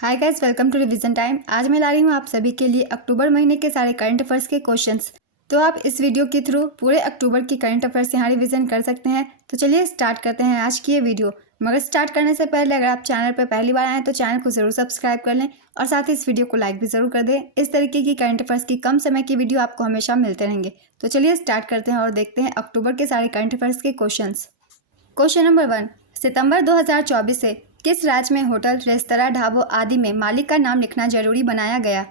Hi guys, welcome to revision time. आज मैं ला रही हूँ आप सभी के लिए अक्टूबर महीने के सारे करंट अफेयर्स के क्वेश्चंस। तो आप इस वीडियो के थ्रू पूरे अक्टूबर की करंट अफेयर्स यहाँ रिवीजन कर सकते हैं। तो चलिए स्टार्ट करते हैं आज की ये वीडियो। मगर स्टार्ट करने से पहले अगर आप चैनल पर पहली बार आएँ तो चैनल को ज़रूर सब्सक्राइब कर लें और साथ ही इस वीडियो को लाइक भी ज़रूर कर दें। इस तरीके की करंट अफेयर्स की कम समय की वीडियो आपको हमेशा मिलते रहेंगे। तो चलिए स्टार्ट करते हैं और देखते हैं अक्टूबर के सारे करंट अफेयर्स के क्वेश्चन। क्वेश्चन नंबर 1, सितंबर 2024 से किस राज्य में होटल, रेस्तरां, ढाबों आदि में मालिक का नाम लिखना जरूरी बनाया गया?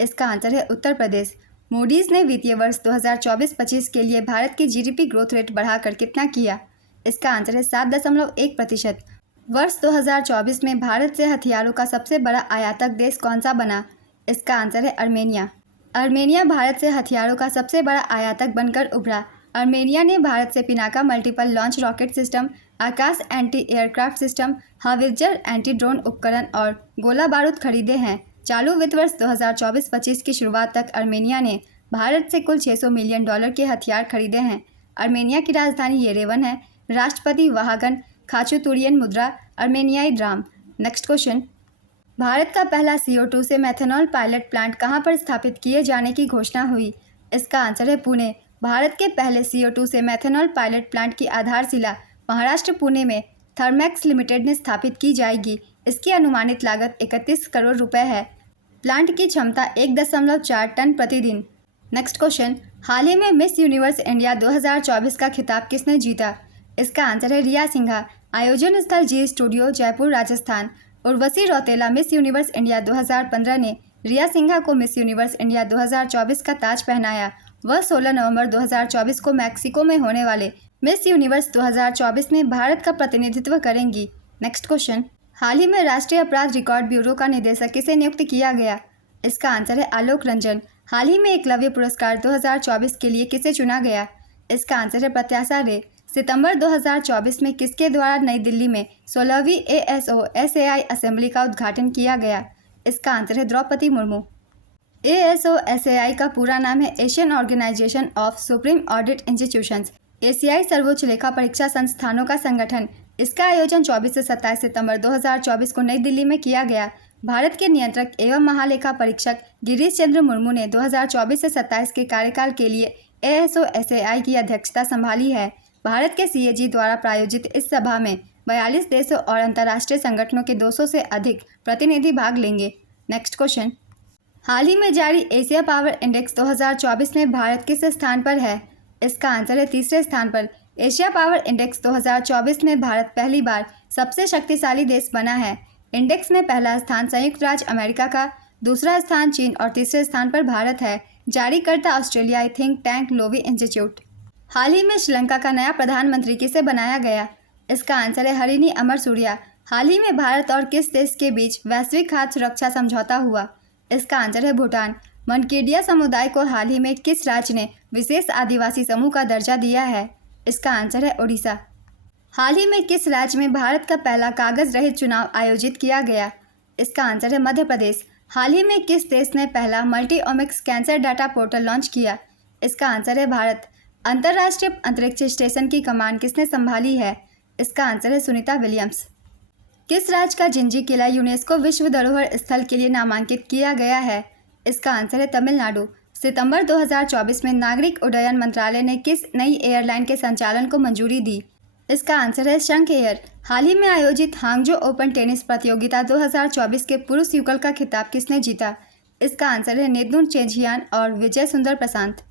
इसका आंसर है उत्तर प्रदेश। मूडीज ने वित्तीय वर्ष 2024-25 के लिए भारत की जीडीपी ग्रोथ रेट बढ़ाकर कितना किया? इसका आंसर है 7.1%। वर्ष 2024 में भारत से हथियारों का सबसे बड़ा आयातक देश कौन सा बना? इसका आंसर है अर्मेनिया। अर्मेनिया भारत से हथियारों का सबसे बड़ा आयातक बनकर उभरा। अर्मेनिया ने भारत से Pinaka multiple launch rocket system, Akash anti aircraft system, howitzer anti drone उपकरण और गोला बारूद खरीदे हैं। चालू वित्त वर्ष 2024-25 की शुरुआत तक अर्मेनिया ने भारत से कुल $600 मिलियन के हथियार खरीदे हैं। अर्मेनिया की राजधानी येरेवन है। राष्ट्रपति वहागन खाचुतुरियन मुद्रा, अर्मेनियाई ड्राम। नेक्स्ट क्वेश्चन, भारत का पहला CO2 से मेथनॉल पायलट प्लांट कहां पर स्थापित किए जाने की घोषणा हुई? इसका आंसर है पुणे। भारत के पहले CO2 से मेथनॉल पायलट प्लांट की आधारशिला महाराष्ट्र पुणे में थर्मैक्स लिमिटेड ने स्थापित की जाएगी। इसकी अनुमानित लागत 31 करोड़ रुपए है। प्लांट की क्षमता 1.4 टन प्रतिदिन। नेक्स्ट क्वेश्चन, हाल ही में मिस यूनिवर्स इंडिया 2024 का खिताब किसने जीता? इसका आंसर है रिया सिंघा। आयोजन स्थल Zee studio, Jaipur, Rajasthan. Urvashi Rautela Miss Universe India 2015 ने रिया सिंघा को मिस यूनिवर्स इंडिया 2024 का ताज पहनाया। वह 16 नवंबर 2024 को मैक्सिको में होने वाले मिस यूनिवर्स 2024 में भारत का प्रतिनिधित्व करेंगी। नेक्स्ट क्वेश्चन, हाल ही में राष्ट्रीय अपराध रिकॉर्ड ब्यूरो का निदेशक किसे नियुक्त किया गया? इसका आंसर है आलोक रंजन। हाल ही में एकलव्य पुरस्कार 2024 के लिए किसे चुना गया? इसका आंसर है प्रत्याशा रे। सितंबर 2024 में किसके द्वारा नई दिल्ली में 16वीं ASO/SAI असेंबली का उद्घाटन किया गया? इसका आंसर है द्रौपदी मुर्मू। ASO/SAI का पूरा नाम है Asian organisation of supreme audit institutions, एशियाई सर्वोच्च लेखा परीक्षा संस्थानों का संगठन। इसका आयोजन 24 से 27 सितंबर 2024 को नई दिल्ली में किया गया। भारत के नियंत्रक एवं महालेखा परीक्षक गिरीश चंद्र मुर्मू ने 2024 से 27 के कार्यकाल के लिए ASO/SAI की अध्यक्षता संभाली है। भारत के CAG द्वारा प्रायोजित इस सभा में 42 देशों और अंतर्राष्ट्रीय संगठनों के 200 से अधिक प्रतिनिधि भाग लेंगे। नेक्स्ट क्वेश्चन, हाल ही में जारी एशिया पावर इंडेक्स 2024 में भारत किस स्थान पर है? इसका आंसर है तीसरे स्थान पर। एशिया पावर इंडेक्स 2024 में भारत पहली बार सबसे शक्तिशाली देश बना है। इंडेक्स में पहला स्थान संयुक्त राज्य अमेरिका का, दूसरा स्थान चीन और तीसरे स्थान पर भारत है। जारीकर्ता ऑस्ट्रेलियाई थिंक टैंक लोवी इंस्टीट्यूट। हाल ही में श्रीलंका का नया प्रधानमंत्री किसे बनाया गया? इसका आंसर है हरिनी अमरसूरिया। हाल ही में भारत और किस देश के बीच वैश्विक खाद्य सुरक्षा समझौता हुआ? इसका आंसर है भूटान। मनकेडिया समुदाय को हाल ही में किस राज्य ने विशेष आदिवासी समूह का दर्जा दिया है? इसका आंसर है ओडिशा। हाल ही में किस राज्य में भारत का पहला कागज रहित चुनाव आयोजित किया गया? इसका आंसर है मध्य प्रदेश। हाल ही में किस देश ने पहला मल्टीओमिक्स कैंसर डाटा पोर्टल लॉन्च किया? इसका आंसर है भारत। अंतर्राष्ट्रीय अंतरिक्ष स्टेशन की कमान किसने संभाली है? इसका आंसर है सुनीता विलियम्स। किस राज्य का जिंजी किला यूनेस्को विश्व धरोहर स्थल के लिए नामांकित किया गया है? इसका आंसर है तमिलनाडु। सितंबर 2024 में नागरिक उड्डयन मंत्रालय ने किस नई एयरलाइन के संचालन को मंजूरी दी? इसका आंसर है शंख एयर। हाल ही में आयोजित हांगजो ओपन टेनिस प्रतियोगिता 2024 के पुरुष युगल का खिताब किसने जीता? इसका आंसर है नेदुन चेझियान और विजय सुंदर प्रशांत।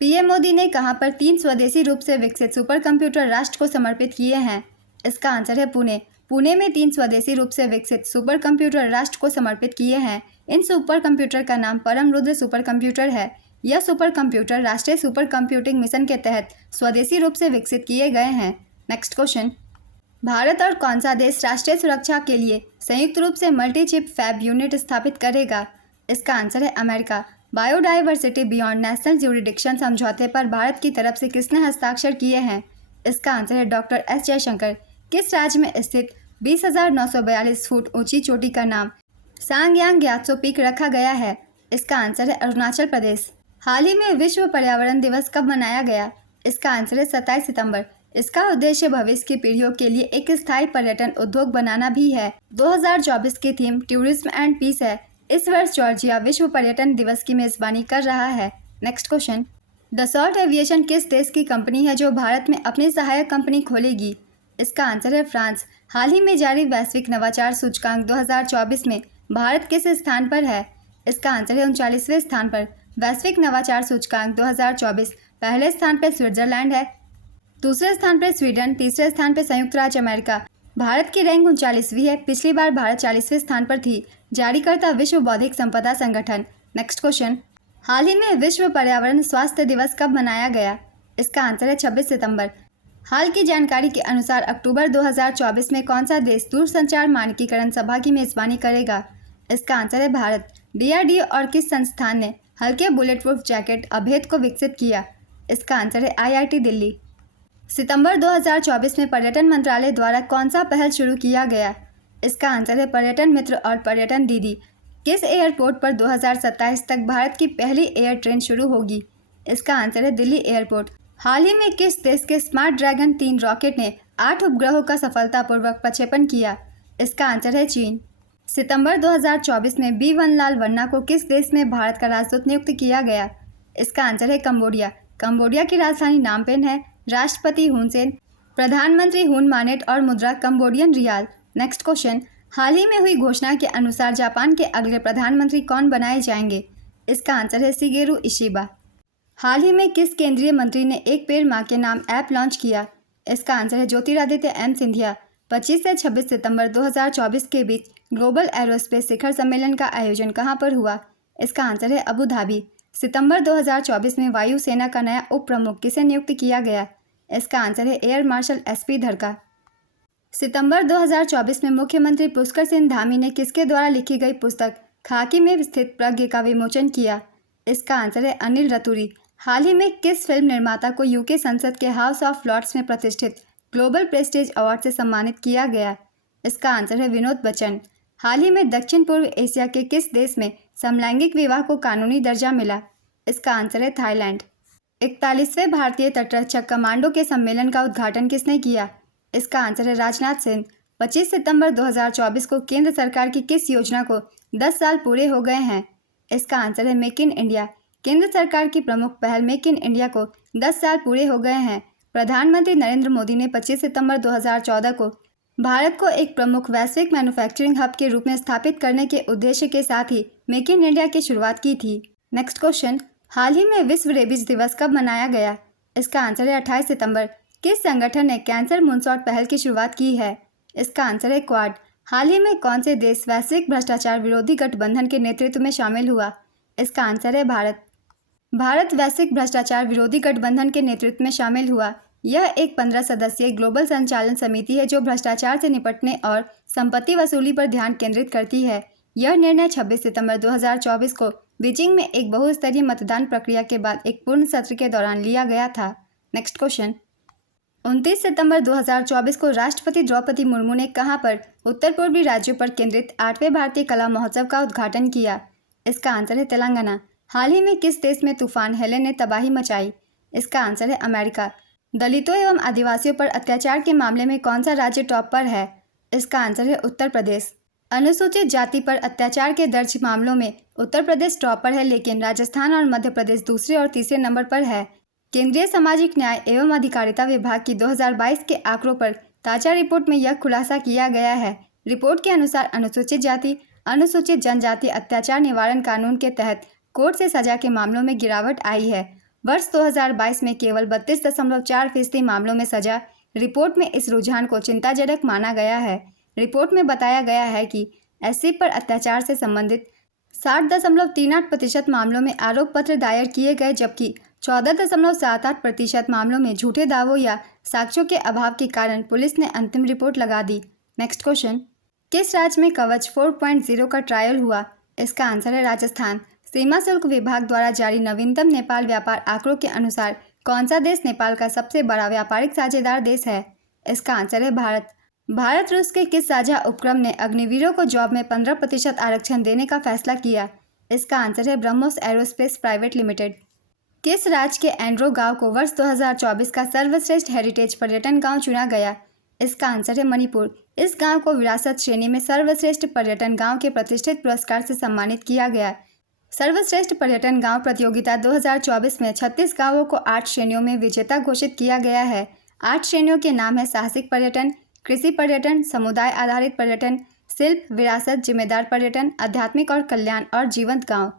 PM मोदी ने कहां पर 3 स्वदेशी रूप से विकसित सुपर कंप्यूटर राष्ट्र को समर्पित किए हैं? इसका आंसर है पुणे। पुणे में 3 स्वदेशी रूप से विकसित सुपर कंप्यूटर राष्ट्र को समर्पित किए हैं। इन सुपर कंप्यूटर का नाम परम रुद्र सुपर कंप्यूटर है। यह सुपर कंप्यूटर राष्ट्रीय सुपर कंप्यूटिंग मिशन के तहत स्वदेशी रूप से विकसित किए गए हैं। नेक्स्ट क्वेश्चन, भारत और कौन सा देश राष्ट्रीय सुरक्षा के लिए संयुक्त रूप से मल्टी चिप फैब यूनिट स्थापित करेगा? इसका आंसर है America. Biodiversity beyond national jurisdiction समझौते पर भारत की तरफ से किसने हस्ताक्षर किए हैं? इसका आंसर है डॉक्टर S जयशंकर। किस राज्य में स्थित 20,942 फुट ऊंची चोटी का नाम सांगयांग ग्यात्सो पीक रखा गया है? इसका आंसर है अरुणाचल प्रदेश। हाल ही में विश्व पर्यावरण दिवस कब मनाया गया? इसका आंसर है 27 सितंबर। इसका उद्देश्य भविष्य की पीढ़ियों के लिए एक स्थायी पर्यटन उद्योग बनाना भी है। 2024 की थीम टूरिज्म एंड पीस है। इस वर्ष जॉर्जिया विश्व पर्यटन दिवस की मेजबानी कर रहा है। नेक्स्ट क्वेश्चन, दसॉल्ट एविएशन किस देश की कंपनी है जो भारत में अपनी सहायक कंपनी खोलेगी? इसका आंसर है फ्रांस। हाल ही में जारी वैश्विक नवाचार सूचकांक 2024 में भारत किस स्थान पर है? इसका आंसर है 39वें स्थान पर। वैश्विक नवाचार सूचकांक 2024 पहले स्थान पर स्विट्जरलैंड है, दूसरे स्थान पर स्वीडन, तीसरे स्थान पर संयुक्त राज्य अमेरिका। भारत की रैंक 39वीं है। पिछली बार भारत 40वें स्थान पर थी। जारीकर्ता विश्व बौद्धिक संपदा संगठन। नेक्स्ट क्वेश्चन, हाल ही में विश्व पर्यावरण स्वास्थ्य दिवस कब मनाया गया? इसका आंसर है 26 सितंबर। हाल की जानकारी के अनुसार अक्टूबर 2024 में कौन सा देश दूरसंचार मानकीकरण सभा की मेजबानी करेगा? इसका आंसर है भारत। DRDO और किस संस्थान ने हल्के बुलेट प्रूफ जैकेट अभेद को विकसित किया? इसका आंसर है IIT दिल्ली। सितंबर 2024 में पर्यटन मंत्रालय द्वारा कौन सा पहल शुरू किया गया? इसका आंसर है पर्यटन मित्र और पर्यटन दीदी। किस एयरपोर्ट पर 2027 तक भारत की पहली एयर ट्रेन शुरू होगी? इसका आंसर है दिल्ली एयरपोर्ट। हाल ही में किस देश के स्मार्ट ड्रैगन 3 रॉकेट ने 8 उपग्रहों का सफलतापूर्वक प्रक्षेपण किया? इसका आंसर है चीन। सितंबर 2024 में B वनलाल वन्ना को किस देश में भारत का राजदूत नियुक्त किया गया? इसका आंसर है कंबोडिया। कंबोडिया की राजधानी नामपेन है। राष्ट्रपति हुन सेन, प्रधानमंत्री हुन मानेट और मुद्रा कंबोडियन रियाल। नेक्स्ट क्वेश्चन, हाल ही में हुई घोषणा के अनुसार जापान के अगले प्रधानमंत्री कौन बनाए जाएंगे? इसका आंसर है शिगेरू इशिबा। हाल ही में किस केंद्रीय मंत्री ने एक पेड़ मां के नाम ऐप लॉन्च किया? इसका आंसर है ज्योतिरादित्य M सिंधिया। 25 से 26 सितंबर 2024 के बीच ग्लोबल एरोस्पेस शिखर सम्मेलन का आयोजन कहां पर हुआ? इसका आंसर है अबू धाबी। सितंबर 2024 में वायुसेना का नया उप प्रमुख किसे नियुक्त किया गया? इसका आंसर है एयर मार्शल SP धरका। सितंबर 2024 में मुख्यमंत्री पुष्कर सिंह धामी ने किसके द्वारा लिखी गई पुस्तक खाकी में स्थित प्रज्ञ का विमोचन किया? इसका आंसर है अनिल रतूरी। हाल ही में किस फिल्म निर्माता को UK संसद के हाउस ऑफ लॉर्ड्स में प्रतिष्ठित ग्लोबल प्रेस्टीज अवार्ड से सम्मानित किया गया? इसका आंसर है विनोद बच्चन। हाल ही में दक्षिण पूर्व एशिया के किस देश में समलैंगिक विवाह को कानूनी दर्जा मिला? इसका आंसर है थाईलैंड। 41वें भारतीय तटरक्षक कमांडो के सम्मेलन का उद्घाटन किसने किया? इसका आंसर है राजनाथ सिंह। 25 सितंबर 2024 को केंद्र सरकार की किस योजना को 10 साल पूरे हो गए हैं? इसका आंसर है मेक इन इंडिया। केंद्र सरकार की प्रमुख पहल मेक इन इंडिया को 10 साल पूरे हो गए हैं। प्रधानमंत्री नरेंद्र मोदी ने 25 सितंबर 2014 को भारत को एक प्रमुख वैश्विक मैन्युफैक्चरिंग हब के रूप में स्थापित करने के उद्देश्य के साथ ही मेक इन इंडिया की शुरुआत की थी। नेक्स्ट क्वेश्चन, हाल ही में विश्व रेबीज दिवस कब मनाया गया? इसका आंसर है 28 सितंबर। किस संगठन ने कैंसर मूनशॉट पहल की शुरुआत की है? इसका आंसर है क्वाड। हाल ही में कौन से देश वैश्विक भ्रष्टाचार विरोधी गठबंधन के नेतृत्व में शामिल हुआ? इसका आंसर है भारत। भारत वैश्विक भ्रष्टाचार विरोधी गठबंधन के नेतृत्व में शामिल हुआ। यह एक 15 सदस्यीय ग्लोबल संचालन समिति है जो भ्रष्टाचार से निपटने और संपत्ति वसूली पर ध्यान केंद्रित करती है। यह निर्णय 26 सितंबर 2024 को बीजिंग में एक बहुस्तरीय मतदान प्रक्रिया के बाद एक पूर्ण सत्र के दौरान लिया गया था। नेक्स्ट क्वेश्चन, 29 सितंबर 2024 को राष्ट्रपति द्रौपदी मुर्मू ने कहां पर उत्तर पूर्वी राज्यों पर केंद्रित 8वें भारतीय कला महोत्सव का उद्घाटन किया? इसका आंसर है तेलंगाना। हाल ही में किस देश में तूफान हेलेन ने तबाही मचाई? इसका आंसर है अमेरिका। दलितों एवं आदिवासियों पर अत्याचार के मामले में कौन सा राज्य टॉप पर है? इसका आंसर है उत्तर प्रदेश। अनुसूचित जाति पर अत्याचार के दर्ज मामलों में उत्तर प्रदेश टॉप पर है, लेकिन राजस्थान और मध्य प्रदेश दूसरे और तीसरे नंबर पर है। केंद्रीय सामाजिक न्याय एवं अधिकारिता विभाग की 2022 के आंकड़ों पर ताज़ा रिपोर्ट में यह खुलासा किया गया है। रिपोर्ट के अनुसार अनुसूचित जाति, अनुसूचित जनजाति अत्याचार निवारण कानून के तहत कोर्ट से सजा के मामलों में गिरावट आई है। वर्ष 2022 में केवल 32.4% मामलों में सजा। रिपोर्ट में इस रुझान को चिंताजनक माना गया है। रिपोर्ट में बताया गया है कि SC पर अत्याचार से संबंधित 60.38% मामलों में आरोप पत्र दायर किए गए, जबकि 14.78% मामलों में झूठे दावों या साक्ष्यों के अभाव के कारण पुलिस ने अंतिम रिपोर्ट लगा दी। नेक्स्ट क्वेश्चन, किस राज्य में कवच 4.0 का ट्रायल हुआ? इसका आंसर है राजस्थान। सीमा शुल्क विभाग द्वारा जारी नवीनतम नेपाल व्यापार आंकड़ों के अनुसार कौन सा देश नेपाल का सबसे बड़ा व्यापारिक साझेदार देश है? इसका आंसर है भारत। भारत रूस के किस साझा उपक्रम ने अग्निवीरों को जॉब में 15% आरक्षण देने का फैसला किया? इसका आंसर है ब्रह्मोस एरोस्पेस प्राइवेट लिमिटेड। किस राज्य के एंड्रो गांव को वर्ष 2024 का सर्वश्रेष्ठ हेरिटेज पर्यटन गांव चुना गया? इसका आंसर है मणिपुर। इस गांव को विरासत श्रेणी में सर्वश्रेष्ठ पर्यटन गांव के प्रतिष्ठित पुरस्कार से सम्मानित किया गया। सर्वश्रेष्ठ पर्यटन गांव प्रतियोगिता 2024 में 36 गांवों को 8 श्रेणियों में विजेता घोषित किया गया है। 8 श्रेणियों के नाम है साहसिक पर्यटन, कृषि पर्यटन, समुदाय आधारित पर्यटन, शिल्प, विरासत, जिम्मेदार पर्यटन, आध्यात्मिक और कल्याण और जीवंत गांव।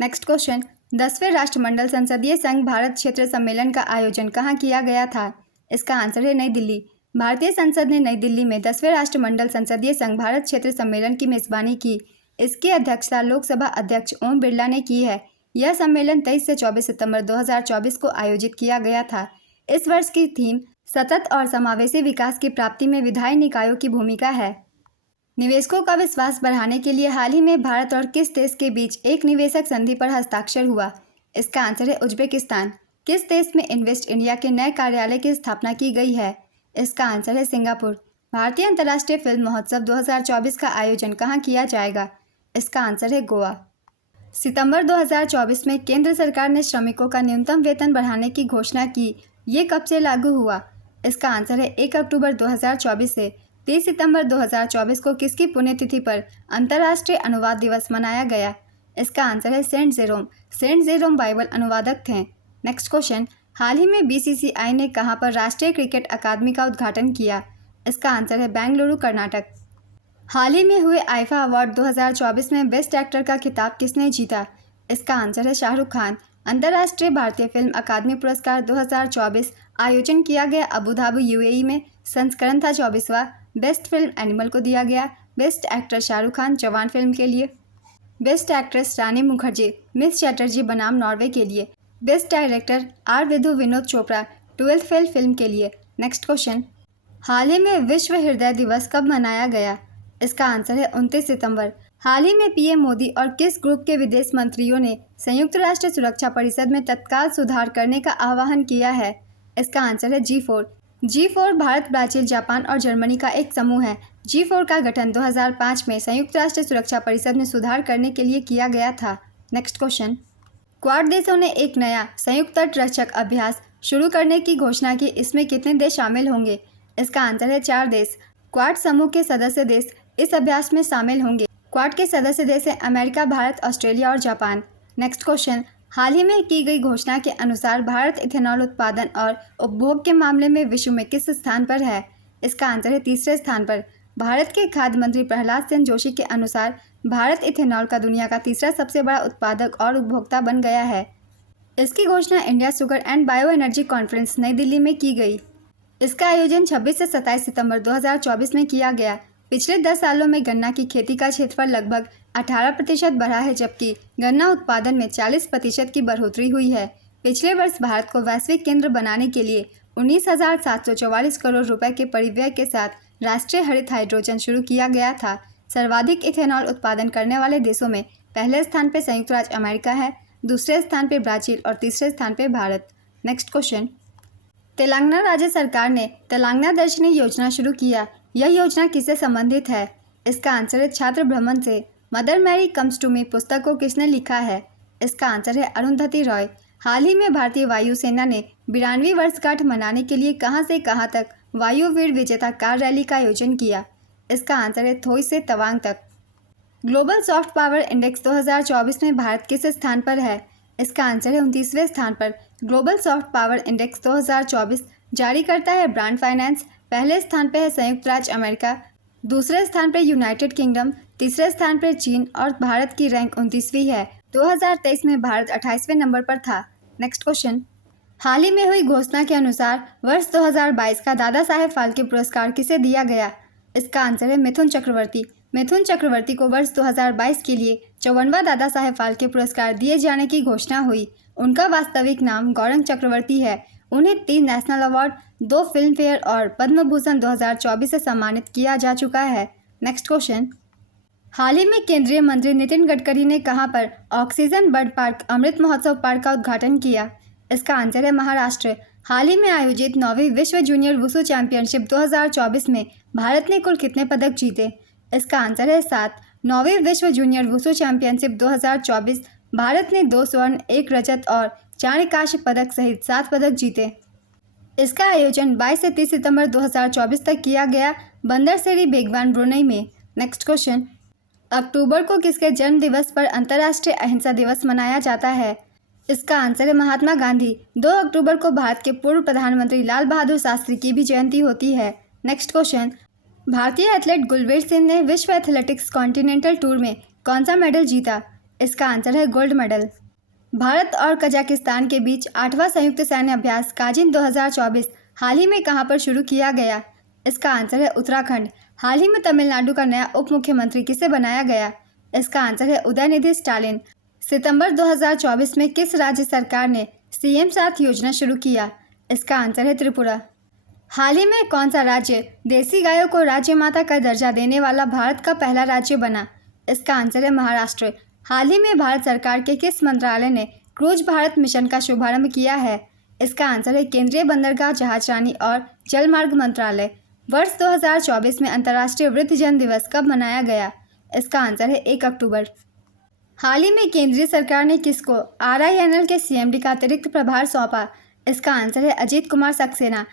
नेक्स्ट क्वेश्चन, 10वें राष्ट्रमंडल संसदीय संघ भारत क्षेत्र सम्मेलन का आयोजन कहाँ किया गया था? इसका आंसर है नई दिल्ली। भारतीय संसद ने नई दिल्ली में 10वें राष्ट्रमंडल संसदीय संघ भारत क्षेत्र सम्मेलन की मेजबानी की। इसकी अध्यक्षता लोकसभा अध्यक्ष ओम बिरला ने की है। यह सम्मेलन 23 से 24 सितंबर 2024 को आयोजित किया गया था। इस वर्ष की थीम सतत और समावेशी विकास की प्राप्ति में विधायी निकायों की भूमिका है। निवेशकों का विश्वास बढ़ाने के लिए हाल ही में भारत और किस देश के बीच एक निवेशक संधि पर हस्ताक्षर हुआ? इसका आंसर है उज्बेकिस्तान। किस देश में इन्वेस्ट इंडिया के नए कार्यालय की स्थापना की गई है? इसका आंसर है सिंगापुर। भारतीय अंतर्राष्ट्रीय फिल्म महोत्सव 2024 का आयोजन कहाँ किया जाएगा? इसका आंसर है गोवा। सितंबर 2024 में केंद्र सरकार ने श्रमिकों का न्यूनतम वेतन बढ़ाने की घोषणा की। ये कब से लागू हुआ? इसका आंसर है 1 अक्टूबर 2024 से। 30 सितंबर 2024 को किसकी पुण्यतिथि पर अंतर्राष्ट्रीय अनुवाद दिवस मनाया गया? इसका आंसर है Saint Jerome. Saint Jerome Bible अनुवादक थे। नेक्स्ट क्वेश्चन, हाल ही में बीसीसीआई ने कहां पर राष्ट्रीय क्रिकेट अकादमी का उद्घाटन किया? इसका आंसर है बेंगलुरु, कर्नाटक। हाल ही में हुए आईफा अवार्ड 2024 में बेस्ट एक्टर का खिताब किसने जीता? इसका आंसर है शाहरुख खान। अंतर्राष्ट्रीय भारतीय फिल्म अकादमी पुरस्कार 2024 आयोजन किया गया अबू धाबी, यूएई में। संस्करण था 24वां। बेस्ट फिल्म एनिमल को दिया गया। बेस्ट एक्टर शाहरुख खान जवान फिल्म के लिए। Best actress Rani Mukherjee Mrs Chatterjee बनाम नॉर्वे के लिए। Best director R Vidhu Vinod Chopra 12th fail film के लिए। नेक्स्ट क्वेश्चन, हाल ही में विश्व हृदय दिवस कब मनाया गया? इसका आंसर है 29 सितंबर। हाल ही में पीएम मोदी और किस ग्रुप के विदेश मंत्रियों ने संयुक्त राष्ट्र सुरक्षा परिषद में तत्काल सुधार करने का आह्वान किया है? इसका आंसर है G4। G4 Bharat, Brazil, Japan और जर्मनी का एक समूह है। G4 का गठन 2005 में संयुक्त राष्ट्र सुरक्षा परिषद में सुधार करने के लिए किया गया था। नेक्स्ट क्वेश्चन, क्वाड देशों ने एक नया संयुक्त तट रक्षक अभ्यास शुरू करने की घोषणा की। इसमें कितने देश शामिल होंगे? इसका आंसर है 4 देश। क्वाड समूह के सदस्य देश इस अभ्यास में शामिल होंगे। क्वाड के सदस्य देश हैं अमेरिका, भारत, ऑस्ट्रेलिया और जापान। नेक्स्ट क्वेश्चन, हाल ही में की गई घोषणा के अनुसार भारत इथेनॉल उत्पादन और उपभोग के मामले में विश्व में किस स्थान पर है? इसका आंसर है 3रे स्थान पर। भारत के खाद्य मंत्री प्रहलाद सिंह जोशी के अनुसार भारत इथेनॉल का दुनिया का 3रा सबसे बड़ा उत्पादक और उपभोक्ता बन गया है। इसकी घोषणा India sugar and bio energy conference नई दिल्ली में की गई। इसका आयोजन 26 से 27 सितंबर 2024 में किया गया। पिछले 10 सालों में गन्ना की खेती का क्षेत्रफल लगभग 18% बढ़ा है, जबकि गन्ना उत्पादन में 40% की बढ़ोतरी हुई है। पिछले वर्ष भारत को वैश्विक केंद्र बनाने के लिए 19,744 करोड़ रुपए के परिव्यय के साथ राष्ट्रीय हरित हाइड्रोजन शुरू किया गया था। सर्वाधिक इथेनॉल उत्पादन करने वाले देशों में पहले स्थान पर संयुक्त राज्य अमेरिका है, दूसरे स्थान पर ब्राजील और तीसरे स्थान पर भारत। नेक्स्ट क्वेश्चन, तेलंगाना राज्य सरकार ने तेलंगाना दर्शनी योजना शुरू किया। यह योजना किससे संबंधित है? इसका आंसर है छात्र भ्रमण से। Mother Mary comes to me पुस्तक को किसने लिखा है? इसका आंसर है अरुंधति रॉय। हाल ही में भारतीय वायुसेना ने 92वीं वर्षगांठ मनाने के लिए कहां से कहां तक वायुवीर विजेता कार रैली का आयोजन किया? इसका आंसर है थोई से तवांग तक। ग्लोबल सॉफ्ट पावर इंडेक्स 2024 में भारत किस स्थान पर है? इसका आंसर है 29वें स्थान पर। ग्लोबल सॉफ्ट पावर इंडेक्स 2024 जारी करता है ब्रांड फाइनेंस। पहले स्थान पर है संयुक्त राज्य अमेरिका, दूसरे स्थान पर यूनाइटेड किंगडम, तीसरे स्थान पर चीन और भारत की रैंक 29वीं है। 2023 में भारत 28वें नंबर पर था। नेक्स्ट क्वेश्चन, हाल ही में हुई घोषणा के अनुसार वर्ष 2022 का दादा साहेब फाल्के पुरस्कार किसे दिया गया? इसका आंसर है मिथुन चक्रवर्ती। मिथुन चक्रवर्ती को वर्ष 2022 के लिए 54वां दादा साहेब फाल्के पुरस्कार दिए जाने की घोषणा हुई। उनका वास्तविक नाम गौरंग चक्रवर्ती है। उन्हें 3 नेशनल अवार्ड, 2 फिल्म फेयर और पद्म भूषण 2024 से सम्मानित किया जा चुका है। नेक्स्ट क्वेश्चन, हाल ही में केंद्रीय मंत्री नितिन गडकरी ने कहां पर oxygen bird park Amrit Mahotsav park का उद्घाटन किया? इसका आंसर है महाराष्ट्र। हाल ही में आयोजित 9वीं विश्व जूनियर वुशु चैंपियनशिप 2024 में भारत ने कुल कितने पदक जीते? इसका आंसर है 7। 9वीं विश्व जूनियर वुशु चैंपियनशिप 2024 भारत ने 2 स्वर्ण, 1 रजत और 4 कांस्य पदक सहित 7 पदक जीते। इसका आयोजन 22 से 30 सितंबर 2024 तक किया गया, बंदरसेरी बेगवान, ब्रुनई में। नेक्स्ट क्वेश्चन, अक्टूबर को किसके जन्म दिवस पर अंतर्राष्ट्रीय अहिंसा दिवस मनाया जाता है? इसका आंसर है महात्मा गांधी। 2 अक्टूबर को भारत के पूर्व प्रधानमंत्री लाल बहादुर शास्त्री की भी जयंती होती है। नेक्स्ट क्वेश्चन, भारतीय एथलीट गुलवीर सिंह ने विश्व एथलेटिक्स कॉन्टिनेंटल टूर में कौन सा मेडल जीता? इसका आंसर है गोल्ड मेडल। भारत और कजाकिस्तान के बीच 8वां संयुक्त सैन्य अभ्यास काजिन 2024 हाल ही में कहां पर शुरू किया गया? इसका आंसर है उत्तराखंड। हाल ही में तमिलनाडु का नया उप मुख्यमंत्री किसे बनाया गया? इसका आंसर है उदयनिधि स्टालिन। सितंबर 2024 में किस राज्य सरकार ने सीएम साथ योजना शुरू किया? इसका आंसर है त्रिपुरा। हाल ही में कौन सा राज्य देसी गायों को राज्य माता का दर्जा देने वाला भारत का पहला राज्य बना? इसका आंसर है महाराष्ट्र। हाल ही में भारत सरकार के किस मंत्रालय ने क्रूज भारत मिशन का शुभारंभ किया है? इसका आंसर है केंद्रीय बंदरगाह, जहाजरानी और जलमार्ग मंत्रालय। वर्ष 2024 में अंतर्राष्ट्रीय वृद्धजन दिवस कब मनाया गया? इसका आंसर है 1 अक्टूबर। हाल ही में केंद्रीय सरकार ने किसको RINL के CMD का अतिरिक्त प्रभार सौंपा? इसका आंसर है अजीत कुमार सक्सेना।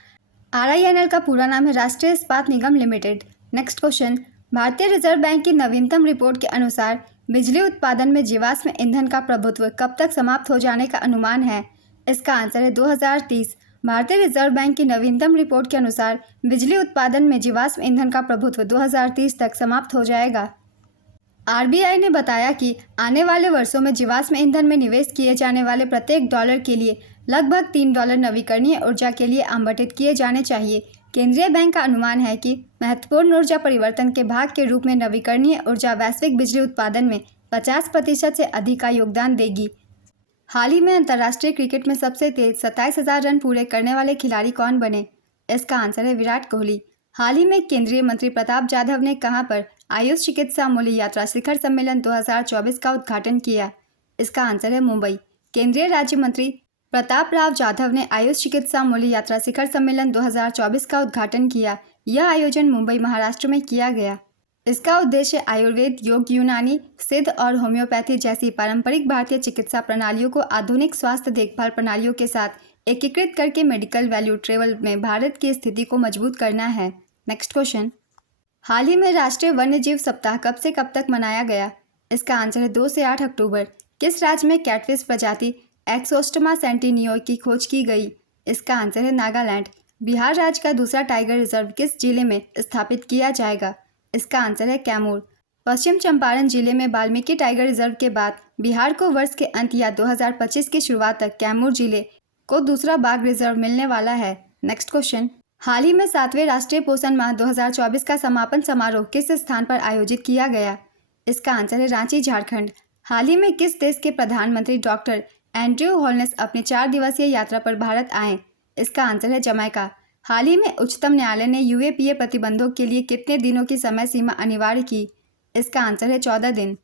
RINL का पूरा नाम है राष्ट्रीय इस्पात निगम लिमिटेड। नेक्स्ट क्वेश्चन, भारतीय रिजर्व बैंक की नवीनतम रिपोर्ट के अनुसार बिजली उत्पादन में जीवाश्म ईंधन का प्रभुत्व कब तक समाप्त हो जाने का अनुमान है? इसका आंसर है 2030। भारतीय रिजर्व बैंक की नवीनतम रिपोर्ट के अनुसार बिजली उत्पादन में जीवाश्म ईंधन का प्रभुत्व 2030 तक समाप्त हो जाएगा। RBI ने बताया कि आने वाले वर्षों में जीवाश्म ईंधन में निवेश किए जाने वाले प्रत्येक डॉलर के लिए लगभग $3 नवीकरणीय ऊर्जा के लिए आवंटित किए जाने चाहिए। केंद्रीय बैंक का अनुमान है कि महत्वपूर्ण ऊर्जा परिवर्तन के भाग के रूप में नवीकरणीय ऊर्जा वैश्विक बिजली उत्पादन में 50% से अधिक का योगदान देगी। हाल ही में अंतर्राष्ट्रीय क्रिकेट में सबसे तेज 27,000 रन पूरे करने वाले खिलाड़ी कौन बने? इसका आंसर है विराट कोहली। हाल ही में केंद्रीय मंत्री प्रताप जाधव ने कहां पर आयुष चिकित्सा मूल्य यात्रा शिखर सम्मेलन 2024 का उद्घाटन किया? इसका आंसर है मुंबई। केंद्रीय राज्य मंत्री प्रताप राव जाधव ने आयुष चिकित्सा मूल्य यात्रा शिखर सम्मेलन 2024 का उद्घाटन किया। यह आयोजन मुंबई, महाराष्ट्र में किया गया। इसका उद्देश्य आयुर्वेद, योग, यूनानी, सिद्ध और होम्योपैथी जैसी पारंपरिक भारतीय चिकित्सा प्रणालियों को आधुनिक स्वास्थ्य देखभाल प्रणालियों के साथ एकीकृत करके मेडिकल वैल्यू ट्रेवल में भारत की स्थिति को मजबूत करना है। नेक्स्ट क्वेश्चन, हाल ही में राष्ट्रीय वन्यजीव सप्ताह कब से कब तक मनाया गया? इसका आंसर है 2 से 8 अक्टूबर। किस राज्य में कैटफिश प्रजाति एक्सोस्टमा सेंटिनियो की खोज की गई? इसका आंसर है नागालैंड। बिहार राज्य का दूसरा टाइगर रिजर्व किस जिले में स्थापित किया जाएगा? इसका आंसर है कैमूर। पश्चिम चंपारण जिले में वाल्मीकि टाइगर रिजर्व के बाद बिहार को वर्ष के अंत या 2025 की शुरुआत तक कैमूर जिले को दूसरा बाघ रिजर्व मिलने वाला है। नेक्स्ट क्वेश्चन, हाल ही में 7वें राष्ट्रीय पोषण माह 2024 का समापन समारोह किस स्थान पर आयोजित किया गया? इसका आंसर है रांची, झारखंड। हाल ही में किस देश के प्रधानमंत्री डॉक्टर एंड्रयू होलनेस अपनी 4 दिवसीय यात्रा पर भारत आए? इसका आंसर है जमैका। हाल ही में उच्चतम न्यायालय ने UAPA प्रतिबंधों के लिए कितने दिनों की समय सीमा अनिवार्य की? इसका आंसर है 14 दिन।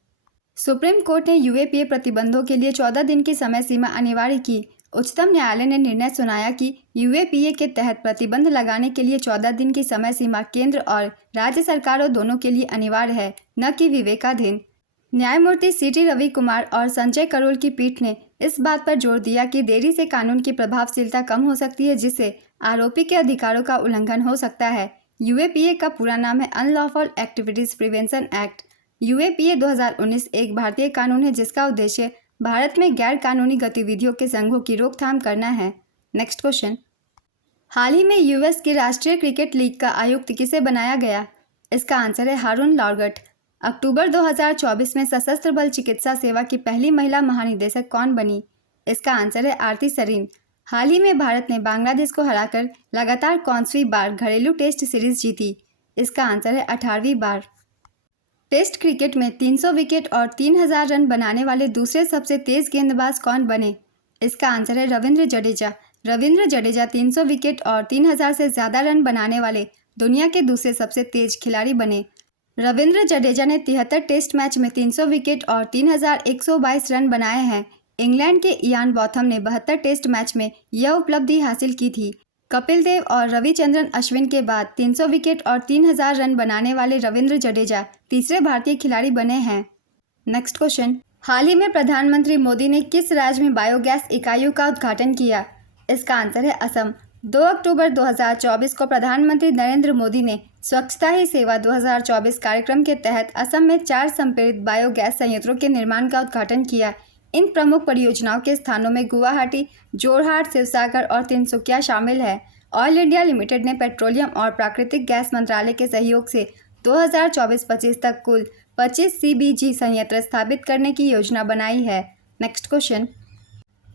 सुप्रीम कोर्ट ने UAPA प्रतिबंधों के लिए 14 दिन की समय सीमा अनिवार्य की। उच्चतम न्यायालय ने निर्णय सुनाया कि UAPA के तहत प्रतिबंध लगाने के लिए 14 दिन की समय सीमा केंद्र और राज्य सरकारों दोनों के लिए अनिवार्य है, न कि विवेकाधीन। न्यायमूर्ति CT रवि कुमार और संजय करोल की पीठ ने इस बात पर जोर दिया कि देरी से कानून की प्रभावशीलता कम हो सकती है, जिससे आरोपी के अधिकारों का उल्लंघन हो सकता है। UAPA का पूरा नाम है unlawful activities prevention act. UAPA 2019 एक भारतीय कानून है जिसका उद्देश्य भारत में गैर कानूनी गतिविधियों के संघों की रोकथाम करना है। नेक्स्ट क्वेश्चन, हाल ही में US की राष्ट्रीय क्रिकेट लीग का आयुक्त किसे बनाया गया? इसका आंसर है हारून लॉर्गट। अक्टूबर 2024 में सशस्त्र बल चिकित्सा सेवा की पहली महिला महानिदेशक कौन बनी? इसका आंसर है आरती सरीन। हाल ही में भारत ने बांग्लादेश को हराकर लगातार कौनसी बार घरेलू टेस्ट सीरीज जीती? इसका आंसर है 18वीं बार। टेस्ट क्रिकेट में 300 विकेट और 3000 रन बनाने वाले दूसरे सबसे तेज गेंदबाज कौन बने? इसका आंसर है रविंद्र जडेजा। रविंद्र जडेजा 300 विकेट और 3000 से ज़्यादा रन बनाने वाले दुनिया के दूसरे सबसे तेज खिलाड़ी बने। रविंद्र जडेजा ने 73 टेस्ट मैच में 300 विकेट और 3122 रन बनाए हैं। इंग्लैंड के इयान बॉथम ने 72 टेस्ट मैच में यह उपलब्धि हासिल की थी। कपिल देव और रविचंद्रन अश्विन के बाद 300 विकेट और 3000 रन बनाने वाले रविंद्र जडेजा तीसरे भारतीय खिलाड़ी बने हैं। नेक्स्ट क्वेश्चन, हाल ही में प्रधानमंत्री मोदी ने किस राज्य में बायोगैस इकाइयों का उद्घाटन किया? इसका आंसर है असम। 2 अक्टूबर 2024 को प्रधानमंत्री नरेंद्र मोदी ने स्वच्छता ही सेवा 2024 कार्यक्रम के तहत असम में 4 संपीड़ित बायोगैस संयंत्रों के निर्माण का उद्घाटन किया। इन प्रमुख परियोजनाओं के स्थानों में गुवाहाटी, जोरहाट, शिवसागर और तिनसुकिया शामिल है। ऑयल इंडिया लिमिटेड ने पेट्रोलियम और प्राकृतिक गैस मंत्रालय के सहयोग से 2024-25 तक कुल 25 CBG संयंत्र स्थापित करने की योजना बनाई है। Next question.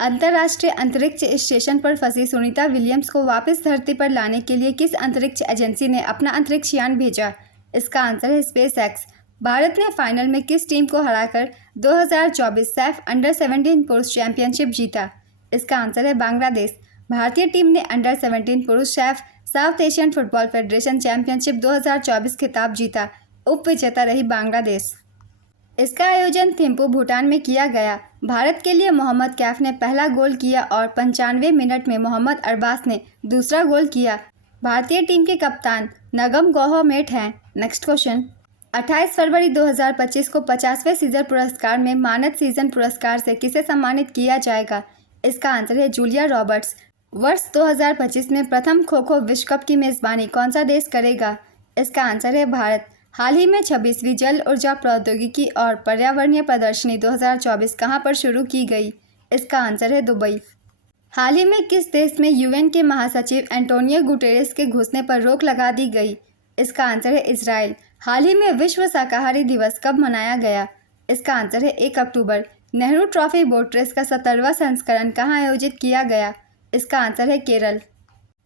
अंतर्राष्ट्रीय अंतरिक्ष स्टेशन पर फंसी सुनीता विलियम्स को वापस धरती पर लाने के लिए किस अंतरिक्ष एजेंसी ने अपना अंतरिक्ष यान भेजा? इसका आंसर है स्पेसएक्स। भारत ने फाइनल में किस टीम को हराकर 2024 सैफ अंडर-17 पुरुष चैंपियनशिप जीता? इसका आंसर है बांग्लादेश। भारतीय टीम ने अंडर-17 पुरुष Saif south Asian football federation championship 2024 खिताब जीता। उप विजेता रही बांग्लादेश। इसका आयोजन थिम्पू, भूटान में किया गया। भारत के लिए मोहम्मद कैफ ने पहला गोल किया और 95 मिनट में मोहम्मद अरबाज ने दूसरा गोल किया। भारतीय टीम के कप्तान नगम गौहमेट हैं। Next question. 28 फरवरी 2025 को 50वें सीजर पुरस्कार में मानद सीजन पुरस्कार से किसे सम्मानित किया जाएगा? इसका आंसर है जूलिया रॉबर्ट्स। वर्ष 2025 में प्रथम खो खो विश्व कप की मेज़बानी कौन सा देश करेगा? इसका आंसर है भारत। हाल ही में 26वीं जल ऊर्जा प्रौद्योगिकी और पर्यावरणीय प्रदर्शनी 2024 कहां पर शुरू की गई? इसका आंसर है दुबई। हाल ही में किस देश में यूएन के महासचिव एंटोनियो गुटेरेस के घुसने पर रोक लगा दी गई? इसका आंसर है इजराइल। हाल ही में विश्व शाकाहारी दिवस कब मनाया गया? इसका आंसर है 1 अक्टूबर। नेहरू ट्रॉफी बोट रेस का 17वां संस्करण कहाँ आयोजित किया गया? इसका आंसर है केरल।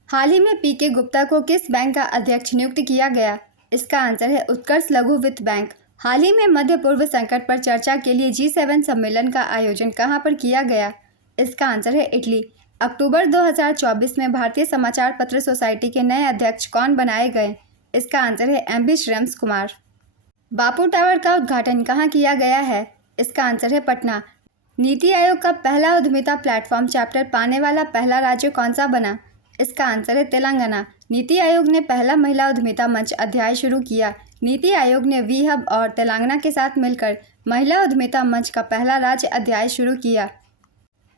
हाल ही में पीके गुप्ता को किस बैंक का अध्यक्ष नियुक्त किया गया? इसका आंसर है उत्कर्ष लघु वित्त बैंक। हाल ही में मध्य पूर्व संकट पर चर्चा के लिए G7 सम्मेलन का आयोजन कहां पर किया गया? इसका आंसर है इटली। अक्टूबर 2024 में भारतीय समाचार पत्र सोसाइटी के नए अध्यक्ष कौन बनाए गए? इसका आंसर है MB श्रेयस कुमार। बापू टावर का उद्घाटन कहाँ किया गया है? इसका आंसर है पटना। नीति आयोग का पहला उद्यमिता प्लेटफॉर्म चैप्टर पाने वाला पहला राज्य कौन सा बना? इसका आंसर है तेलंगाना। नीति आयोग ने पहला महिला उद्यमिता मंच अध्याय शुरू किया। नीति आयोग ने वी हब और तेलंगाना के साथ मिलकर महिला उद्यमिता मंच का पहला राज्य अध्याय शुरू किया।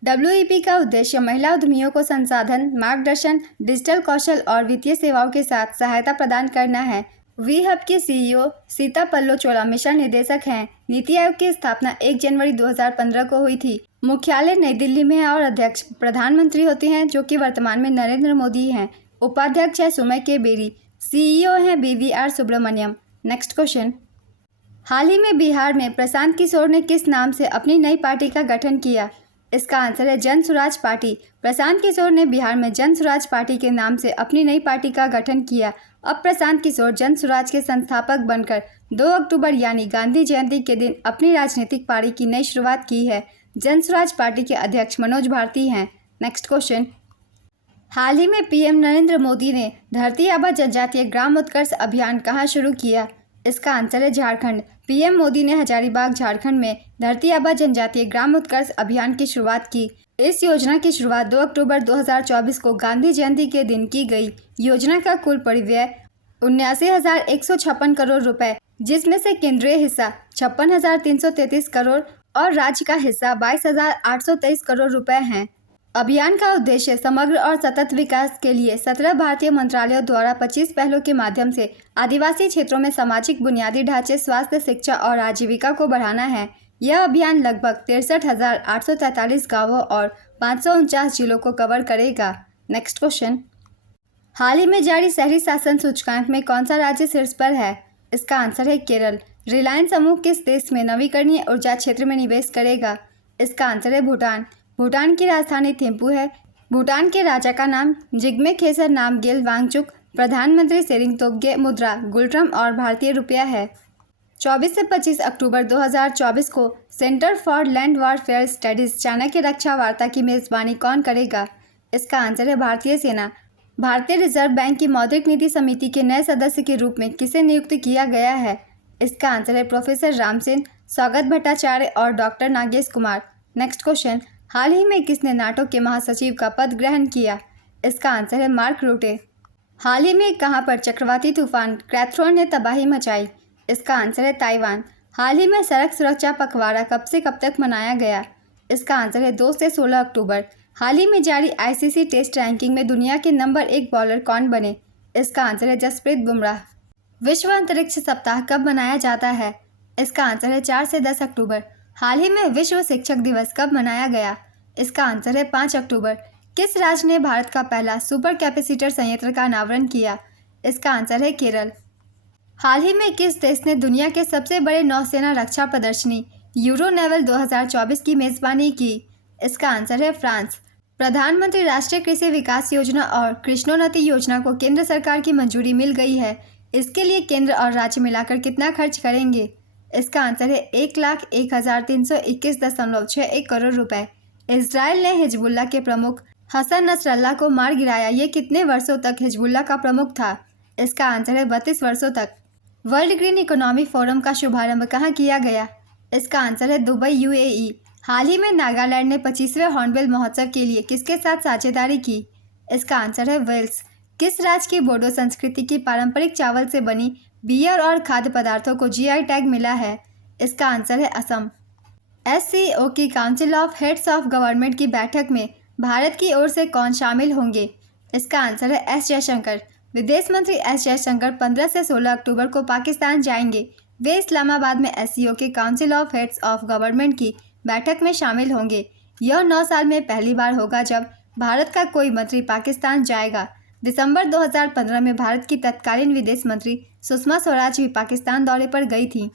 WEP का उद्देश्य महिला उद्यमियों को संसाधन, मार्गदर्शन, डिजिटल कौशल और वित्तीय सेवाओं के साथ सहायता प्रदान करना है। वी हब के CEO सीता पल्लो चोला मिशन निदेशक हैं। नीति आयोग की स्थापना 1 जनवरी 2015 को हुई थी। मुख्यालय नई दिल्ली में है और अध्यक्ष प्रधानमंत्री होते हैं, जो कि वर्तमान में नरेंद्र मोदी हैं। उपाध्यक्ष है सुमय के बेरी। CEO हैं BVR सुब्रमण्यम। Next question. हाल ही में बिहार में प्रशांत किशोर ने किस नाम से अपनी नई पार्टी का गठन किया? इसका आंसर है जन स्वराज पार्टी। प्रशांत किशोर ने बिहार में जन स्वराज पार्टी के नाम से अपनी नई पार्टी का गठन किया। अब प्रशांत किशोर जन स्वराज के संस्थापक बनकर 2 अक्टूबर यानी गांधी जयंती के दिन अपनी राजनीतिक पारी की नई शुरुआत की है। जन स्वराज पार्टी के अध्यक्ष मनोज भारती हैं। Next question. हाल ही में PM नरेंद्र मोदी ने धरती आबा जनजातीय ग्राम उत्कर्ष अभियान कहाँ शुरू किया? इसका आंसर है झारखंड। PM मोदी ने हजारीबाग, झारखंड में धरती आबा जनजातीय ग्राम उत्कर्ष अभियान की शुरुआत की। इस योजना की शुरुआत 2 अक्टूबर 2024 को गांधी जयंती के दिन की गई। योजना का कुल परिव्यय 79,156 करोड़ रुपए, जिसमें से केंद्रीय हिस्सा 56,333 करोड़ और राज्य का हिस्सा 22,823 करोड़ रुपए हैं। अभियान का उद्देश्य समग्र और सतत विकास के लिए 17 भारतीय मंत्रालयों द्वारा 25 पहलों के माध्यम से आदिवासी क्षेत्रों में सामाजिक बुनियादी ढांचे, स्वास्थ्य, शिक्षा और आजीविका को बढ़ाना है। यह अभियान लगभग 63,843 गांवों और 549 जिलों को कवर करेगा। Next question. हाल ही में जारी शहरी शासन सूचकांक में कौन सा राज्य शीर्ष पर है? इसका आंसर है केरल। रिलायंस समूह किस देश में नवीकरणीय ऊर्जा क्षेत्र में निवेश करेगा? इसका आंसर है भूटान। भूटान की राजधानी थिम्पू है। भूटान के राजा का नाम जिग्मे खेसर नामग्येल वांगचुक। प्रधानमंत्री शेरिंग तोब्गे मुद्रा गुलट्रम और भारतीय रुपया है। 24 से 25 अक्टूबर 2024 को centre for land warfare studies Chanakya रक्षा वार्ता की मेज़बानी कौन करेगा? इसका आंसर है भारतीय सेना। भारतीय रिजर्व बैंक की मौद्रिक नीति समिति के नए सदस्य के रूप में किसे नियुक्त किया गया है? इसका आंसर है प्रोफेसर रामसेन, स्वागत भट्टाचार्य और doctor Nagesh Kumar. Next question. हाल ही में किसने नाटो के महासचिव का पद ग्रहण किया? इसका आंसर है मार्क रूटे। हाल ही में कहां पर चक्रवाती तूफान क्रैथ्रोन ने तबाही मचाई? इसका आंसर है ताइवान। हाल ही में सड़क सुरक्षा पखवाड़ा कब से कब तक मनाया गया? इसका आंसर है 2 से 16 अक्टूबर। हाल ही में जारी आईसीसी टेस्ट रैंकिंग में दुनिया के नंबर 1 बॉलर कौन बने? इसका आंसर है जसप्रीत बुमराह। विश्व अंतरिक्ष सप्ताह कब मनाया जाता है? इसका आंसर है 4 से 10 अक्टूबर। हाल ही में विश्व शिक्षक दिवस कब मनाया गया? इसका आंसर है 5 अक्टूबर। किस राज्य ने भारत का पहला सुपर कैपेसिटर संयंत्र का अनावरण किया? इसका आंसर है केरल। हाल ही में किस देश ने दुनिया के सबसे बड़े नौसेना रक्षा प्रदर्शनी यूरो नेवल 2024 की मेजबानी की? इसका आंसर है फ्रांस। प्रधानमंत्री राष्ट्रीय कृषि विकास योजना और कृष्णोन्नति योजना को केंद्र सरकार की मंजूरी मिल गई है। इसके लिए केंद्र और राज्य मिलाकर कितना खर्च करेंगे? इसका आंसर है 1,01,321.61 करोड़ रुपए। इजराइल ने हिजबुल्लाह के प्रमुख हसन नसरल्लाह को मार गिराया। ये कितने वर्षों तक हिजबुल्लाह का प्रमुख था? इसका आंसर है 32 वर्षों तक। वर्ल्ड ग्रीन इकोनॉमी फोरम का शुभारंभ कहाँ किया गया? इसका आंसर है दुबई, यूएई। हाल ही में नागालैंड ने 25वें हॉर्नबिल महोत्सव के लिए किसके साथ साझेदारी की? इसका आंसर है वेल्स। किस राज्य की बोडो संस्कृति की पारंपरिक चावल से बनी बियर और खाद्य पदार्थों को जीआई टैग मिला है? इसका आंसर है असम। एससीओ की council of heads of government की बैठक में भारत की ओर से कौन शामिल होंगे? इसका आंसर है एस जयशंकर। विदेश मंत्री एस जयशंकर 15 से 16 अक्टूबर को पाकिस्तान जाएंगे। वे इस्लामाबाद में एससीओ के council of heads of government की बैठक में शामिल होंगे। यह 9 साल में पहली बार होगा जब भारत का कोई मंत्री पाकिस्तान जाएगा। दिसंबर 2015 में भारत की तत्कालीन विदेश मंत्री सुषमा स्वराज भी पाकिस्तान दौरे पर गई थी।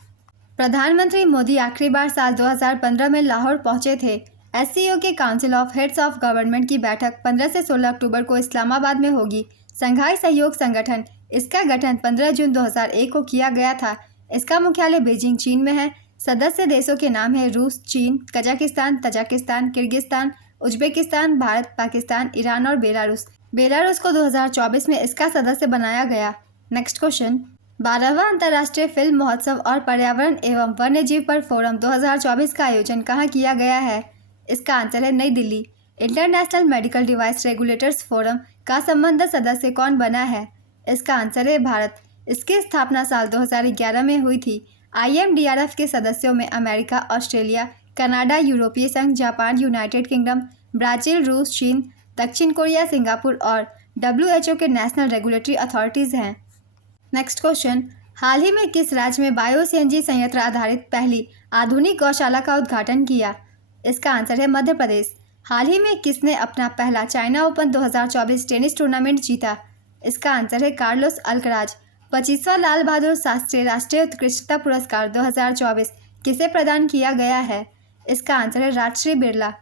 प्रधानमंत्री मोदी आखिरी बार साल 2015 में लाहौर पहुंचे थे। एससीओ के council of heads of government की बैठक 15 से 16 अक्टूबर को इस्लामाबाद में होगी। संघाई सहयोग संगठन, इसका गठन 15 जून 2001 को किया गया था। इसका मुख्यालय बीजिंग, चीन में है। सदस्य देशों के नाम है रूस, चीन, Kazakhstan, Tajikistan, Kyrgyzstan, Uzbekistan, Bharat, Pakistan, Iran और बेलारूस। बेलारूस को 2024 में इसका सदस्य बनाया गया। नेक्स्ट क्वेश्चन, 12वां अंतर्राष्ट्रीय फिल्म महोत्सव और पर्यावरण एवं वन्यजीव पर फोरम 2024 का आयोजन कहाँ किया गया है? इसका आंसर है नई Delhi. International medical device regulators forum का संबंधित सदस्य कौन बना है? इसका आंसर है भारत। इसकी स्थापना साल 2011 में हुई थी। IMDRF के सदस्यों में अमेरिका, ऑस्ट्रेलिया, कनाडा, यूरोपीय संघ, जापान, यूनाइटेड किंगडम, ब्राज़ील, रूस, चीन, दक्षिण कोरिया, सिंगापुर और WHO के नेशनल रेगुलेटरी अथॉरिटीज़ हैं। नेक्स्ट क्वेश्चन, हाल ही में किस राज्य में बायो CNG संयंत्र आधारित पहली आधुनिक गौशाला का उद्घाटन किया? इसका आंसर है मध्य प्रदेश। हाल ही में किसने अपना पहला चाइना ओपन 2024 टेनिस टूर्नामेंट जीता? इसका आंसर है कार्लोस अल्कराज। 25वां लाल बहादुर शास्त्री राष्ट्रीय उत्कृष्टता पुरस्कार 2024 किसे प्रदान किया गया है? इसका आंसर है राजश्री बिरला।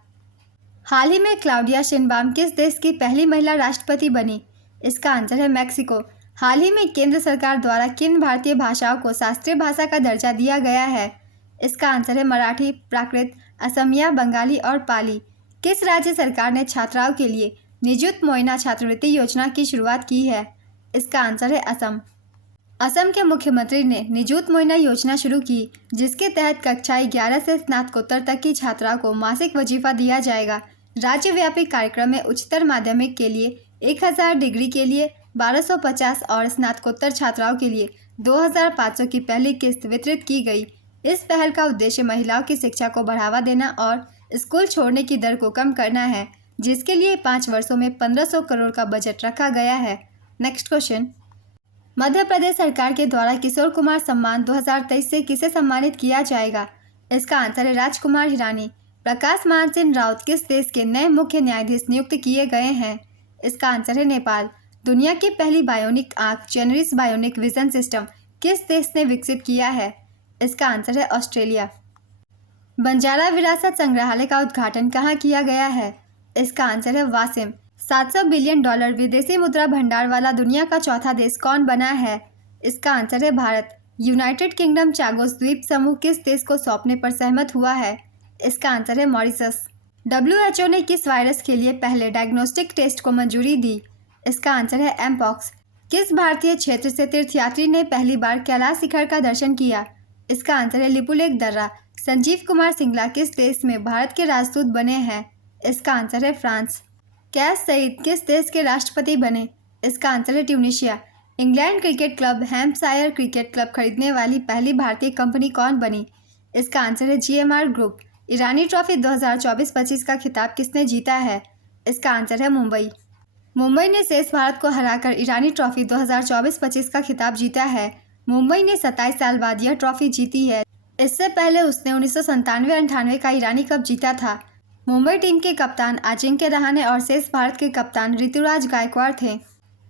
हाल ही में क्लाउडिया शिनबाम किस देश की पहली महिला राष्ट्रपति बनी? इसका आंसर है मैक्सिको। हाल ही में केंद्र सरकार द्वारा किन भारतीय भाषाओं को शास्त्रीय भाषा का दर्जा दिया गया है? इसका आंसर है मराठी, प्राकृत, असमिया, बंगाली और पाली। किस राज्य सरकार ने छात्राओं के लिए निजुत मोइना छात्रवृत्ति योजना की शुरुआत की है? इसका आंसर है असम। असम के मुख्यमंत्री ने निजुत मोइना योजना शुरू की, जिसके तहत कक्षा 11 से स्नातकोत्तर तक की छात्राओं को मासिक वजीफा दिया जाएगा। राज्यव्यापी कार्यक्रम में उच्चतर माध्यमिक के लिए 1000, डिग्री के लिए 1250 और स्नातकोत्तर छात्राओं के लिए 2500 की पहली किस्त वितरित की गई। इस पहल का उद्देश्य महिलाओं की शिक्षा को बढ़ावा देना और स्कूल छोड़ने की दर को कम करना है, जिसके लिए 5 वर्षों में 1500 करोड़ का बजट रखा गया है। नेक्स्ट क्वेश्चन, मध्य प्रदेश सरकार के द्वारा किशोर कुमार सम्मान 2023 से किसे सम्मानित किया जाएगा? इसका आंसर है राजकुमार हिरानी। प्रकाश मान सिंह राउत किस देश के नए मुख्य न्यायाधीश नियुक्त किए गए हैं? इसका आंसर है नेपाल। दुनिया की पहली बायोनिक आंख जेनेरिस बायोनिक विजन सिस्टम किस देश ने विकसित किया है? इसका आंसर है ऑस्ट्रेलिया। बंजारा विरासत संग्रहालय का उद्घाटन कहाँ किया गया है? इसका आंसर है वासिम। $700 बिलियन विदेशी मुद्रा भंडार वाला दुनिया का चौथा देश कौन बना है? इसका आंसर है भारत। यूनाइटेड किंगडम चागोस द्वीप समूह किस देश को सौंपने पर सहमत हुआ है? इसका आंसर है मॉरिशस। WHO ने किस वायरस के लिए पहले डायग्नोस्टिक टेस्ट को मंजूरी दी? इसका आंसर है एमपॉक्स। किस भारतीय क्षेत्र से तीर्थयात्री ने पहली बार कैलाश शिखर का दर्शन किया? इसका आंसर है लिपुलेख दर्रा। संजीव कुमार सिंगला किस देश में भारत के राजदूत बने हैं? इसका आंसर है फ्रांस। कैस सईद किस देश के राष्ट्रपति बने? इसका आंसर है Tunisia. England cricket club Hampshire cricket club खरीदने वाली पहली भारतीय कंपनी कौन बनी? इसका आंसर है GMR ग्रुप। ईरानी ट्रॉफी 2024-25 का खिताब किसने जीता है? इसका आंसर है मुंबई। मुंबई ने शेष भारत को हराकर ईरानी ट्रॉफी 2024-25 का खिताब जीता है। मुंबई ने 27 साल बाद यह ट्रॉफी जीती है। इससे पहले उसने 1997-98 का ईरानी कप जीता था। मुंबई टीम के कप्तान अजिंक्य रहाणे और शेष भारत के कप्तान ऋतुराज गायकवाड़ थे।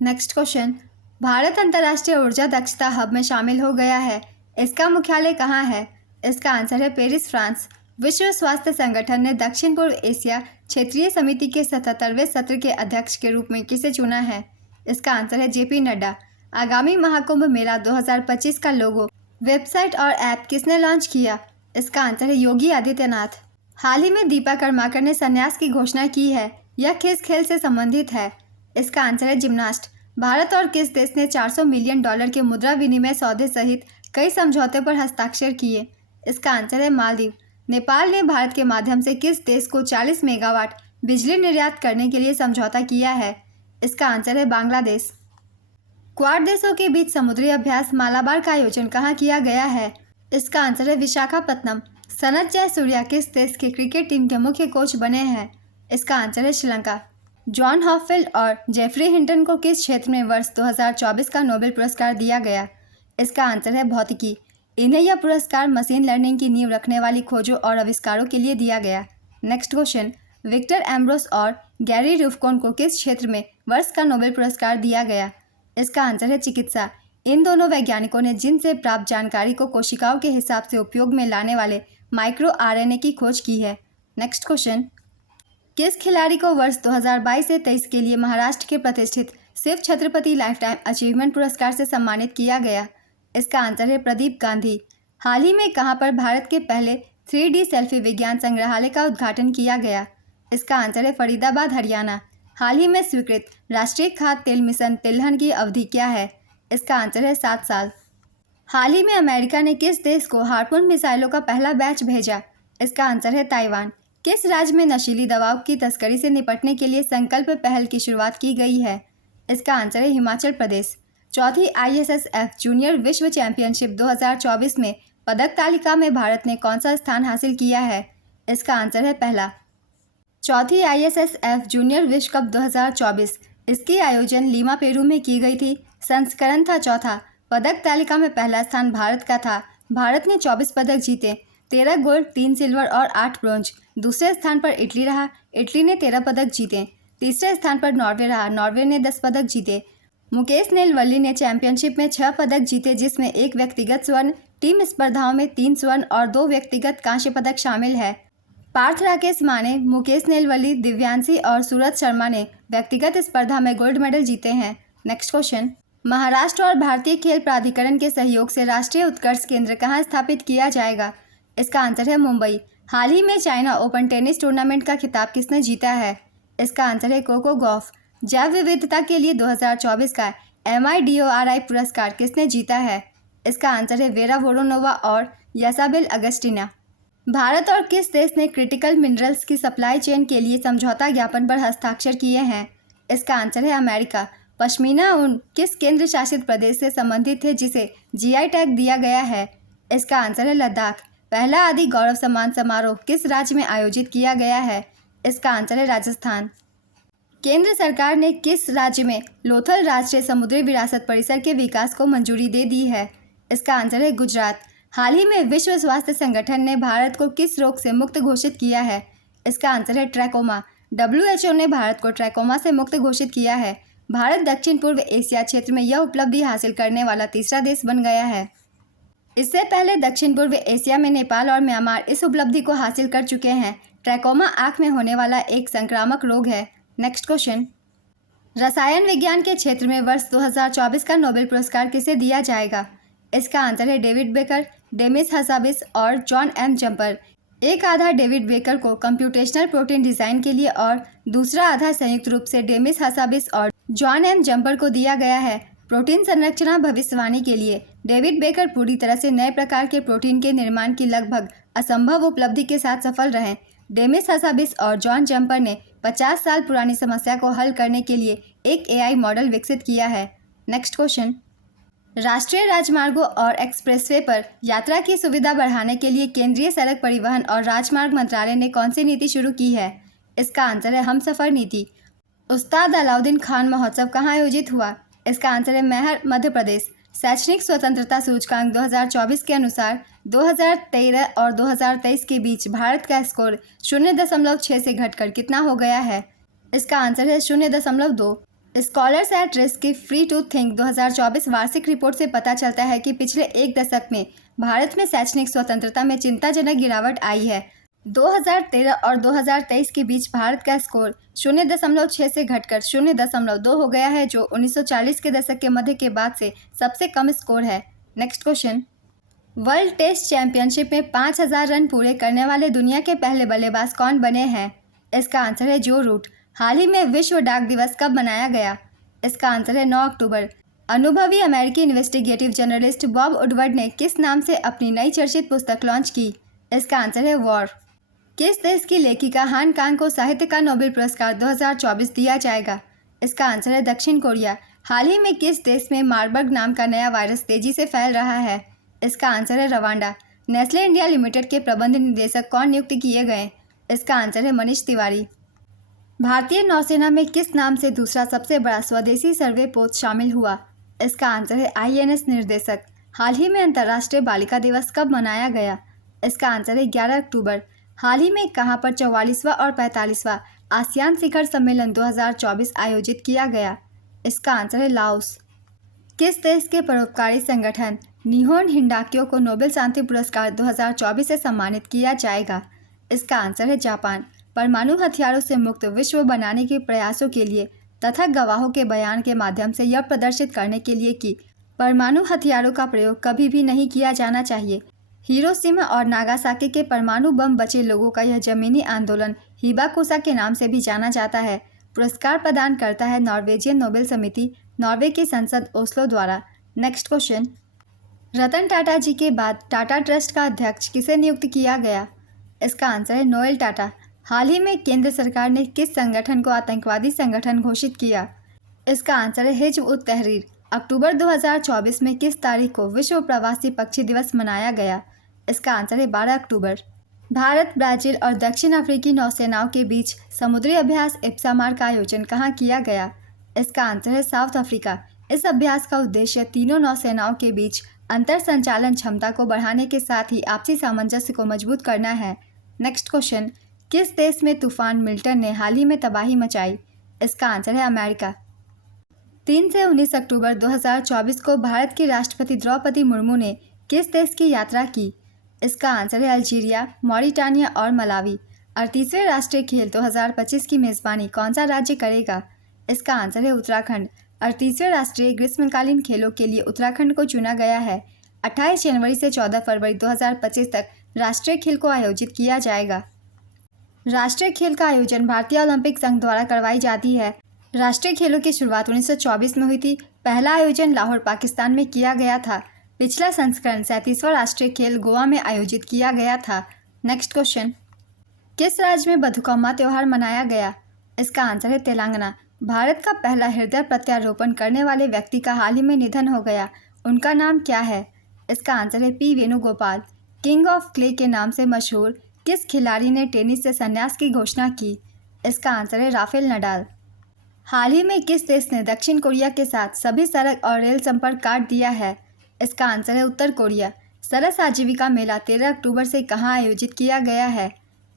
नेक्स्ट क्वेश्चन, भारत अंतर्राष्ट्रीय ऊर्जा दक्षता हब में शामिल हो गया है। इसका मुख्यालय कहाँ है? इसका आंसर है पेरिस, फ्रांस। विश्व स्वास्थ्य संगठन ने दक्षिण पूर्व एशिया क्षेत्रीय समिति के 77वें सत्र के अध्यक्ष के रूप में किसे चुना है? इसका आंसर है JP नड्डा। आगामी महाकुंभ मेला 2025 का लोगो, वेबसाइट और ऐप किसने लॉन्च किया? इसका आंसर है योगी आदित्यनाथ। हाल ही में दीपा कर्माकर ने संन्यास की घोषणा की है। यह किस खेल से संबंधित है? इसका आंसर है जिम्नास्ट। भारत और किस देश ने $400 मिलियन के मुद्रा विनिमय सौदे सहित कई समझौते पर हस्ताक्षर किए? इसका आंसर है मालदीव। नेपाल ने भारत के माध्यम से किस देश को 40 मेगावाट बिजली निर्यात करने के लिए समझौता किया है? इसका आंसर है बांग्लादेश। क्वाड देशों के बीच समुद्री अभ्यास मालाबार का आयोजन कहाँ किया गया है? इसका आंसर है विशाखापत्तनम। सनत जयसूर्या किस देश के क्रिकेट टीम के मुख्य कोच बने हैं? इसका आंसर है श्रीलंका। जॉन हॉपफील्ड और जेफरी हिंटन को किस क्षेत्र में वर्ष 2024 का नोबेल पुरस्कार दिया गया? इसका आंसर है भौतिकी। इन्हें यह पुरस्कार मशीन लर्निंग की नींव रखने वाली खोजों और आविष्कारों के लिए दिया गया। नेक्स्ट क्वेश्चन, विक्टर एम्ब्रोस और गैरी रुफकोन को किस क्षेत्र में वर्ष का नोबेल पुरस्कार दिया गया? इसका आंसर है चिकित्सा। इन दोनों वैज्ञानिकों ने जिन से प्राप्त जानकारी को कोशिकाओं के हिसाब से उपयोग में लाने वाले माइक्रो RNA की खोज की है। नेक्स्ट क्वेश्चन, किस खिलाड़ी को वर्ष 2022 से 23 के लिए महाराष्ट्र के प्रतिष्ठित शिव छत्रपति लाइफटाइम अचीवमेंट पुरस्कार से सम्मानित किया गया? इसका आंसर है प्रदीप गांधी। हाल ही में कहां पर भारत के पहले 3D सेल्फी विज्ञान संग्रहालय का उद्घाटन किया गया? इसका आंसर है फरीदाबाद, हरियाणा। हाल ही में स्वीकृत राष्ट्रीय खाद्य तेल मिशन तिलहन की अवधि क्या है? इसका आंसर है 7 साल। हाल ही में अमेरिका ने किस देश को हार्पून मिसाइलों का पहला बैच भेजा? इसका आंसर है ताइवान। किस राज्य में नशीली दवाओं की तस्करी से निपटने के लिए संकल्प पहल की शुरुआत की गई है? इसका आंसर है हिमाचल प्रदेश। चौथी ISSF जूनियर विश्व चैंपियनशिप 2024 में पदक तालिका में भारत ने कौन सा स्थान हासिल किया है? इसका आंसर है पहला। चौथी ISSF जूनियर विश्व कप 2024 इसकी आयोजन लीमा, पेरू में की गई थी। संस्करण था चौथा। पदक तालिका में पहला स्थान भारत का था। भारत ने 24 पदक जीते, 13 गोल्ड, 3 सिल्वर और 8 ब्रोंज। दूसरे स्थान पर इटली रहा। इटली ने 13 पदक जीते। तीसरे स्थान पर नॉर्वे रहा। नॉर्वे ने 10 पदक जीते। मुकेश नेलवल्ली ने चैंपियनशिप में 6 पदक जीते, जिसमें 1 व्यक्तिगत स्वर्ण, टीम स्पर्धाओं में 3 स्वर्ण और 2 व्यक्तिगत कांस्य पदक शामिल है। पार्थ राकेश माने, मुकेश नेलवल्ली, दिव्यांशी और सूरज शर्मा ने व्यक्तिगत स्पर्धा में गोल्ड मेडल जीते हैं। नेक्स्ट क्वेश्चन, महाराष्ट्र और भारतीय खेल प्राधिकरण के सहयोग से राष्ट्रीय उत्कर्ष केंद्र कहाँ स्थापित किया जाएगा? इसका आंसर है मुंबई। हाल ही में चाइना ओपन टेनिस टूर्नामेंट का खिताब किसने जीता है? इसका आंसर है कोको गॉफ। जैव विविधता के लिए 2024 का MIDORI पुरस्कार किसने जीता है? इसका आंसर है वेरा वोरोनोवा और यासाबेल अगस्टिना। भारत और किस देश ने क्रिटिकल मिनरल्स की सप्लाई चेन के लिए समझौता ज्ञापन पर हस्ताक्षर किए हैं? इसका आंसर है अमेरिका। पश्मीना ऊन किस केंद्र शासित प्रदेश से संबंधित है जिसे GI टैग दिया गया है? इसका आंसर है लद्दाख। पहला आदि गौरव सम्मान समारोह किस राज्य में आयोजित किया गया है? इसका आंसर है राजस्थान। केंद्र सरकार ने किस राज्य में लोथल राष्ट्रीय समुद्री विरासत परिसर के विकास को मंजूरी दे दी है? इसका आंसर है गुजरात। हाल ही में विश्व स्वास्थ्य संगठन ने भारत को किस रोग से मुक्त घोषित किया है? इसका आंसर है ट्रैकोमा। WHO ने भारत को ट्रैकोमा से मुक्त घोषित किया है। भारत दक्षिण पूर्व एशिया क्षेत्र में यह उपलब्धि हासिल करने वाला तीसरा देश बन गया है। इससे पहले दक्षिण पूर्व एशिया में नेपाल और म्यांमार इस उपलब्धि को हासिल कर चुके हैं। ट्रैकोमा आँख में होने वाला एक संक्रामक रोग है। नेक्स्ट क्वेश्चन, रसायन विज्ञान के क्षेत्र में वर्ष 2024 का नोबेल पुरस्कार किसे दिया जाएगा? इसका आंसर है डेविड बेकर, डेमिस हसाबिस और जॉन M जम्पर। एक आधा डेविड बेकर को कंप्यूटेशनल प्रोटीन डिज़ाइन के लिए और दूसरा आधा संयुक्त रूप से डेमिस हसाबिस और जॉन M जम्पर को दिया गया है। प्रोटीन संरचना भविष्यवाणी के लिए डेविड बेकर पूरी तरह से नए प्रकार के प्रोटीन के निर्माण की लगभग असंभव उपलब्धि के साथ सफल रहे। डेमिस हसाबिस और जॉन जम्पर ने 50 साल पुरानी समस्या को हल करने के लिए एक AI मॉडल विकसित किया है। नेक्स्ट क्वेश्चन, राष्ट्रीय राजमार्गों और एक्सप्रेसवे पर यात्रा की सुविधा बढ़ाने के लिए केंद्रीय सड़क परिवहन और राजमार्ग मंत्रालय ने कौन सी नीति शुरू की है? इसका आंसर है हमसफर नीति। उस्ताद अलाउद्दीन खान महोत्सव कहाँ आयोजित हुआ? इसका आंसर है मैहर, मध्य प्रदेश। शैक्षणिक स्वतंत्रता सूचकांक 2024 के अनुसार 2013 और 2023 के बीच भारत का स्कोर 0.6 से घटकर कितना हो गया है? इसका आंसर है 0.2। स्कॉलर्स एट रिस्क की फ्री टू थिंक 2024 वार्षिक रिपोर्ट से पता चलता है कि पिछले एक दशक में भारत में शैक्षणिक स्वतंत्रता में चिंताजनक गिरावट आई है। 2013 और 2023 के बीच भारत का स्कोर 0.6 से घटकर 0.2 हो गया है, जो 1940 के दशक के मध्य के बाद से सबसे कम स्कोर है। Next question, world test championship में 5000 रन पूरे करने वाले दुनिया के पहले बल्लेबाज कौन बने हैं? इसका आंसर है जो रूट। हाल ही में विश्व डाक दिवस कब मनाया गया? इसका आंसर है 9 अक्टूबर। अनुभवी अमेरिकी इन्वेस्टिगेटिव जर्नलिस्ट बॉब वुडवर्ड ने किस नाम से अपनी नई चर्चित पुस्तक लॉन्च की? इसका आंसर है वॉर। किस देश की लेखिका हान कांग को साहित्य का नोबेल पुरस्कार 2024 दिया जाएगा? इसका आंसर है दक्षिण कोरिया। हाल ही में किस देश में मार्बर्ग नाम का नया वायरस तेजी से फैल रहा है? इसका आंसर है रवांडा। नेस्ले इंडिया लिमिटेड के प्रबंध निदेशक कौन नियुक्त किए गए? इसका आंसर है मनीष तिवारी। भारतीय नौसेना में किस नाम से दूसरा सबसे बड़ा स्वदेशी सर्वे पोत शामिल हुआ? इसका आंसर है INS निर्देशक। हाल ही में अंतर्राष्ट्रीय बालिका दिवस कब मनाया गया? इसका आंसर है 11 अक्टूबर। हाल ही में कहां पर 44वां और 45वां आसियान शिखर सम्मेलन 2024 आयोजित किया गया? इसका आंसर है लाओस। किस देश के परोपकारी संगठन निहोन हिंडाक्यो को नोबेल शांति पुरस्कार 2024 से सम्मानित किया जाएगा? इसका आंसर है जापान। परमाणु हथियारों से मुक्त विश्व बनाने के प्रयासों के लिए तथा गवाहों के बयान के माध्यम से यह प्रदर्शित करने के लिए कि परमाणु हथियारों का प्रयोग कभी भी नहीं किया जाना चाहिए, हिरोशिमा और नागासाकी के परमाणु बम बचे लोगों का यह जमीनी आंदोलन हिबाकुसा के नाम से भी जाना जाता है। पुरस्कार प्रदान करता है नॉर्वेजियन नोबेल समिति, नॉर्वे की संसद ओस्लो द्वारा। नेक्स्ट क्वेश्चन, रतन टाटा जी के बाद टाटा ट्रस्ट का अध्यक्ष किसे नियुक्त किया गया? इसका आंसर है नोएल टाटा। हाल ही में केंद्र सरकार ने किस संगठन को आतंकवादी संगठन घोषित किया? इसका आंसर है हिज्ब उत तहरीर। अक्टूबर 2024 में किस तारीख को विश्व प्रवासी पक्षी दिवस मनाया गया? इसका आंसर है 12 अक्टूबर। भारत, ब्राजील और दक्षिण अफ्रीकी नौसेनाओं के बीच समुद्री अभ्यास इप्सामार का आयोजन कहाँ किया गया? इसका आंसर है साउथ अफ्रीका। इस अभ्यास का उद्देश्य तीनों नौसेनाओं के बीच अंतर संचालन क्षमता को बढ़ाने के साथ ही आपसी सामंजस्य को मजबूत करना है। नेक्स्ट क्वेश्चन, किस देश में तूफान मिल्टन ने हाल ही में तबाही मचाई? इसका आंसर है अमेरिका। 3 से 19 अक्टूबर 2024 को भारत की राष्ट्रपति द्रौपदी मुर्मू ने किस देश की यात्रा की? इसका आंसर है अल्जीरिया, मॉरिटानिया और मलावी। 38वें राष्ट्रीय खेल 2025 की मेज़बानी कौन सा राज्य करेगा? इसका आंसर है उत्तराखंड। 38वें राष्ट्रीय ग्रीष्मकालीन खेलों के लिए उत्तराखंड को चुना गया है। 28 जनवरी से 14 फरवरी 2025 तक राष्ट्रीय खेल को आयोजित किया जाएगा। राष्ट्रीय खेल का आयोजन भारतीय ओलंपिक संघ द्वारा करवाई जाती है। राष्ट्रीय खेलों की शुरुआत 1924 में हुई थी। पहला आयोजन लाहौर, पाकिस्तान में किया गया था। पिछला संस्करण 37वां राष्ट्रीय खेल गोवा में आयोजित किया गया था। नेक्स्ट क्वेश्चन, किस राज्य में बथुकम्मा त्यौहार मनाया गया? इसका आंसर है तेलंगाना। भारत का पहला हृदय प्रत्यारोपण करने वाले व्यक्ति का हाल ही में निधन हो गया। उनका नाम क्या है? इसका आंसर है P Venugopal. King of clay के नाम से मशहूर किस खिलाड़ी ने टेनिस से संन्यास की घोषणा की? इसका आंसर है राफेल नडाल। हाल ही में किस देश ने दक्षिण कोरिया के साथ सभी सड़क और रेल संपर्क काट दिया है? इसका आंसर है उत्तर कोरिया। सरस आजीविका मेला 13 अक्टूबर से कहाँ आयोजित किया गया है?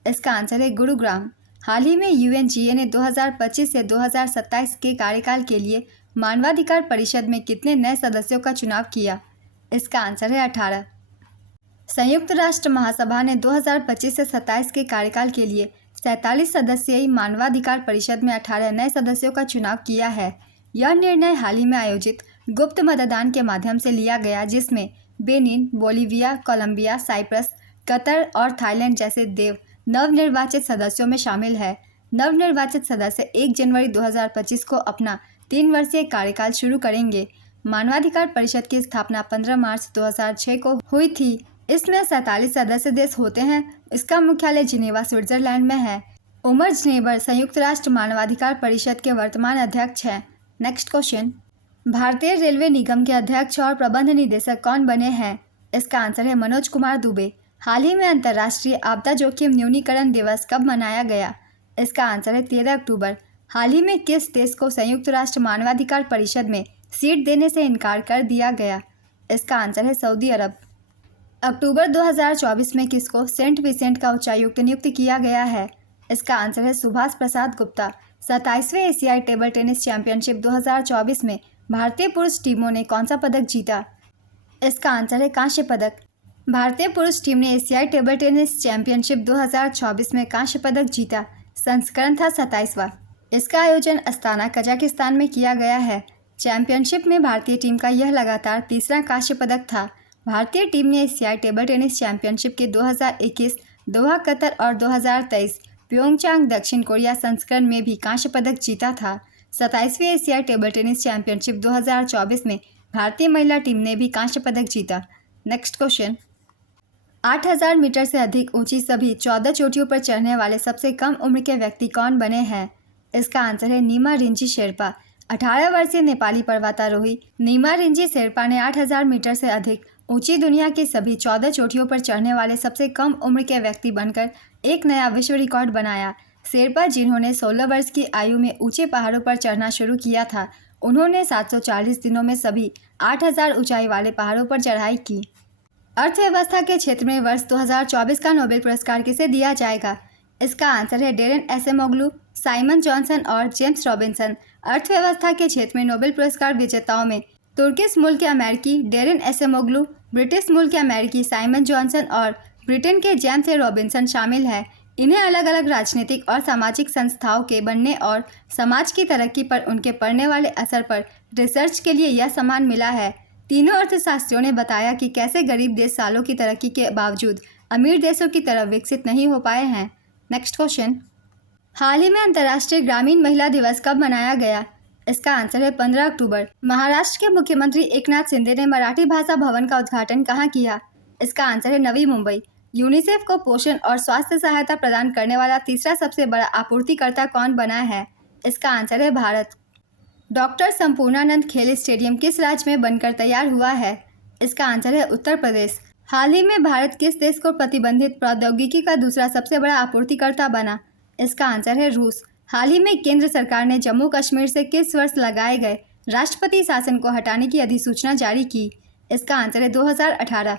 इसका आंसर है गुरुग्राम। हाल ही में UNGA ने 2025 से 2027 के कार्यकाल के लिए मानवाधिकार परिषद में कितने नए सदस्यों का चुनाव किया? इसका आंसर है 18। संयुक्त राष्ट्र महासभा ने 2025 से 27 के कार्यकाल के लिए 47 सदस्यीय मानवाधिकार परिषद में 18 नए सदस्यों का चुनाव किया है। यह निर्णय हाल ही में आयोजित गुप्त मतदान के माध्यम से लिया गया, जिसमें Benin, Bolivia, Colombia, Cyprus, Qatar और थाईलैंड जैसे नवनिर्वाचित सदस्यों में शामिल है। नवनिर्वाचित सदस्य 1 जनवरी 2025 को अपना 3 वर्षीय कार्यकाल शुरू करेंगे। मानवाधिकार परिषद की स्थापना 15 मार्च 2006 को हुई थी। इसमें 47 सदस्य देश होते हैं। इसका मुख्यालय जिनेवा, स्विट्जरलैंड में है। उमर जनेबर संयुक्त राष्ट्र मानवाधिकार परिषद के वर्तमान अध्यक्ष हैं। नेक्स्ट क्वेश्चन, भारतीय रेलवे निगम के अध्यक्ष और प्रबंध निदेशक कौन बने हैं? इसका आंसर है मनोज कुमार दुबे। हाल ही में अंतर्राष्ट्रीय आपदा जोखिम न्यूनीकरण दिवस कब मनाया गया? इसका आंसर है 13 अक्टूबर। हाल ही में किस देश को संयुक्त राष्ट्र मानवाधिकार परिषद में सीट देने से इनकार कर दिया गया? इसका आंसर है सऊदी अरब। अक्टूबर 2024 में किसको सेंट विसेंट का उच्चायुक्त नियुक्त किया गया है? इसका आंसर है सुभाष प्रसाद गुप्ता। 27वें एशियाई टेबल टेनिस चैंपियनशिप 2024 में भारतीय पुरुष टीमों ने कौन सा पदक जीता? इसका आंसर है कांस्य पदक। भारतीय पुरुष टीम ने एशियाई टेबल टेनिस चैंपियनशिप 2024 में कांस्य पदक जीता। संस्करण था 27वां। इसका आयोजन अस्ताना कजाकिस्तान में किया गया है। चैंपियनशिप में भारतीय टीम का यह लगातार तीसरा कांस्य पदक था। भारतीय टीम ने एशियाई टेबल टेनिस चैंपियनशिप के 2021 दोहा कतर और 2023 प्योंगचांग दक्षिण कोरिया संस्करण में भी कांस्य पदक जीता था। 27वीं एशियाई टेबल टेनिस चैंपियनशिप 2024 में भारतीय महिला टीम ने भी कांस्य पदक जीता। नेक्स्ट क्वेश्चन, 8000 मीटर से अधिक ऊंची सभी 14 चोटियों पर चढ़ने वाले सबसे कम उम्र के व्यक्ति कौन बने हैं? इसका आंसर है नीमा रिंजी शेरपा। 18 वर्षीय नेपाली पर्वतारोही नीमा रिंजी शेरपा ने 8000 मीटर से अधिक ऊंची दुनिया की सभी 14 चोटियों पर चढ़ने वाले सबसे कम उम्र के व्यक्ति बनकर एक नया विश्व रिकॉर्ड बनाया। शेरपा, जिन्होंने 16 वर्ष की आयु में ऊंचे पहाड़ों पर चढ़ना शुरू किया था, उन्होंने 740 दिनों में सभी 8000 ऊंचाई वाले पहाड़ों पर चढ़ाई की। अर्थव्यवस्था के क्षेत्र में वर्ष 2024 का नोबेल पुरस्कार किसे दिया जाएगा? इसका आंसर है डेरेन एसेमोग्लू, साइमन जॉनसन और जेम्स रॉबिन्सन। अर्थव्यवस्था के क्षेत्र में नोबेल पुरस्कार विजेताओं में तुर्किश मूल के अमेरिकी डेरेन एसेमोग्लू, ब्रिटिश मूल के अमेरिकी साइमन जॉनसन और ब्रिटेन के जेम्स रॉबिन्सन शामिल हैं। इन्हें अलग अलग राजनीतिक और सामाजिक संस्थाओं के बनने और समाज की तरक्की पर उनके पड़ने वाले असर पर रिसर्च के लिए यह सम्मान मिला है। तीनों अर्थशास्त्रियों ने बताया कि कैसे गरीब देश सालों की तरक्की के बावजूद अमीर देशों की तरफ विकसित नहीं हो पाए हैं। नेक्स्ट क्वेश्चन, हाल ही में अंतर्राष्ट्रीय ग्रामीण महिला दिवस कब मनाया गया? इसका आंसर है 15 अक्टूबर। महाराष्ट्र के मुख्यमंत्री एकनाथ शिंदे ने मराठी भाषा भवन का उद्घाटन कहाँ किया? इसका आंसर है नवी मुंबई। यूनिसेफ को पोषण और स्वास्थ्य सहायता प्रदान करने वाला तीसरा सबसे बड़ा आपूर्तिकर्ता कौन बना है? इसका आंसर है भारत। डॉक्टर संपूर्णानंद खेल स्टेडियम किस राज्य में बनकर तैयार हुआ है? इसका आंसर है उत्तर प्रदेश। हाल ही में भारत किस देश को प्रतिबंधित प्रौद्योगिकी का दूसरा सबसे बड़ा आपूर्तिकर्ता बना? इसका आंसर है रूस। हाल ही में केंद्र सरकार ने जम्मू कश्मीर से किस वर्ष लगाए गए राष्ट्रपति शासन को हटाने की अधिसूचना जारी की? इसका आंसर है 2018।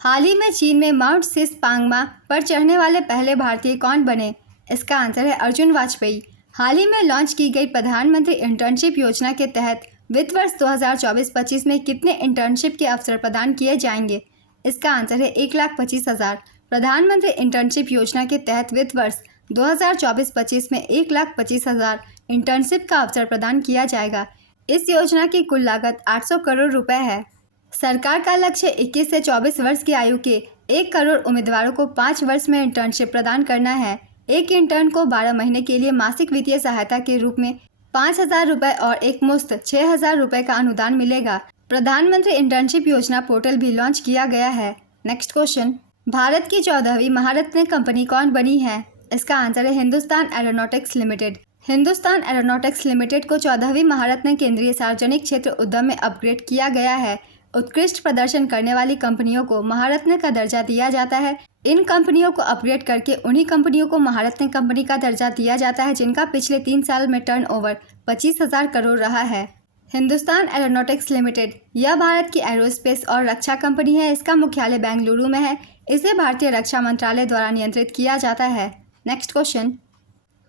हाल ही में चीन में माउंट सिस पांगमा पर चढ़ने वाले पहले भारतीय कौन बने? इसका आंसर है अर्जुन वाजपेयी। हाल ही में लॉन्च की गई प्रधानमंत्री इंटर्नशिप योजना के तहत वित्त वर्ष 2024-25 में कितने इंटर्नशिप के अवसर प्रदान किए जाएंगे? इसका आंसर है 1,25,000। प्रधानमंत्री इंटर्नशिप योजना के तहत वित्त वर्ष 2024-25 में 1,25,000 इंटर्नशिप का अवसर प्रदान किया जाएगा। इस योजना की कुल लागत 800 करोड़ रुपए है। सरकार का लक्ष्य 21 से 24 वर्ष की आयु के 1 करोड़ उम्मीदवारों को 5 वर्ष में इंटर्नशिप प्रदान करना है। एक इंटर्न को 12 महीने के लिए मासिक वित्तीय सहायता के रूप में 5,000 रुपये और एक मुश्त 6,000 रुपये का अनुदान मिलेगा। प्रधानमंत्री इंटर्नशिप योजना पोर्टल भी लॉन्च किया गया है। नेक्स्ट क्वेश्चन, भारत की 14वीं महारत्न कंपनी कौन बनी है? इसका आंसर है Hindustan aeronautics limited. Hindustan aeronautics limited को 14वीं महारत्न केंद्रीय सार्वजनिक क्षेत्र उद्यम में अपग्रेड किया गया है। उत्कृष्ट प्रदर्शन करने वाली कंपनियों को महारत्न का दर्जा दिया जाता है। इन कंपनियों को अपग्रेड करके उन्हीं कंपनियों को महारत्न कंपनी का दर्जा दिया जाता है जिनका पिछले 3 साल में टर्नओवर 25,000 करोड़ रहा है। हिंदुस्तान एरोनॉटिक्स लिमिटेड यह भारत की एरोस्पेस और रक्षा कंपनी है। इसका मुख्यालय बेंगलुरु में है। इसे भारतीय रक्षा मंत्रालय द्वारा नियंत्रित किया जाता है। नेक्स्ट क्वेश्चन,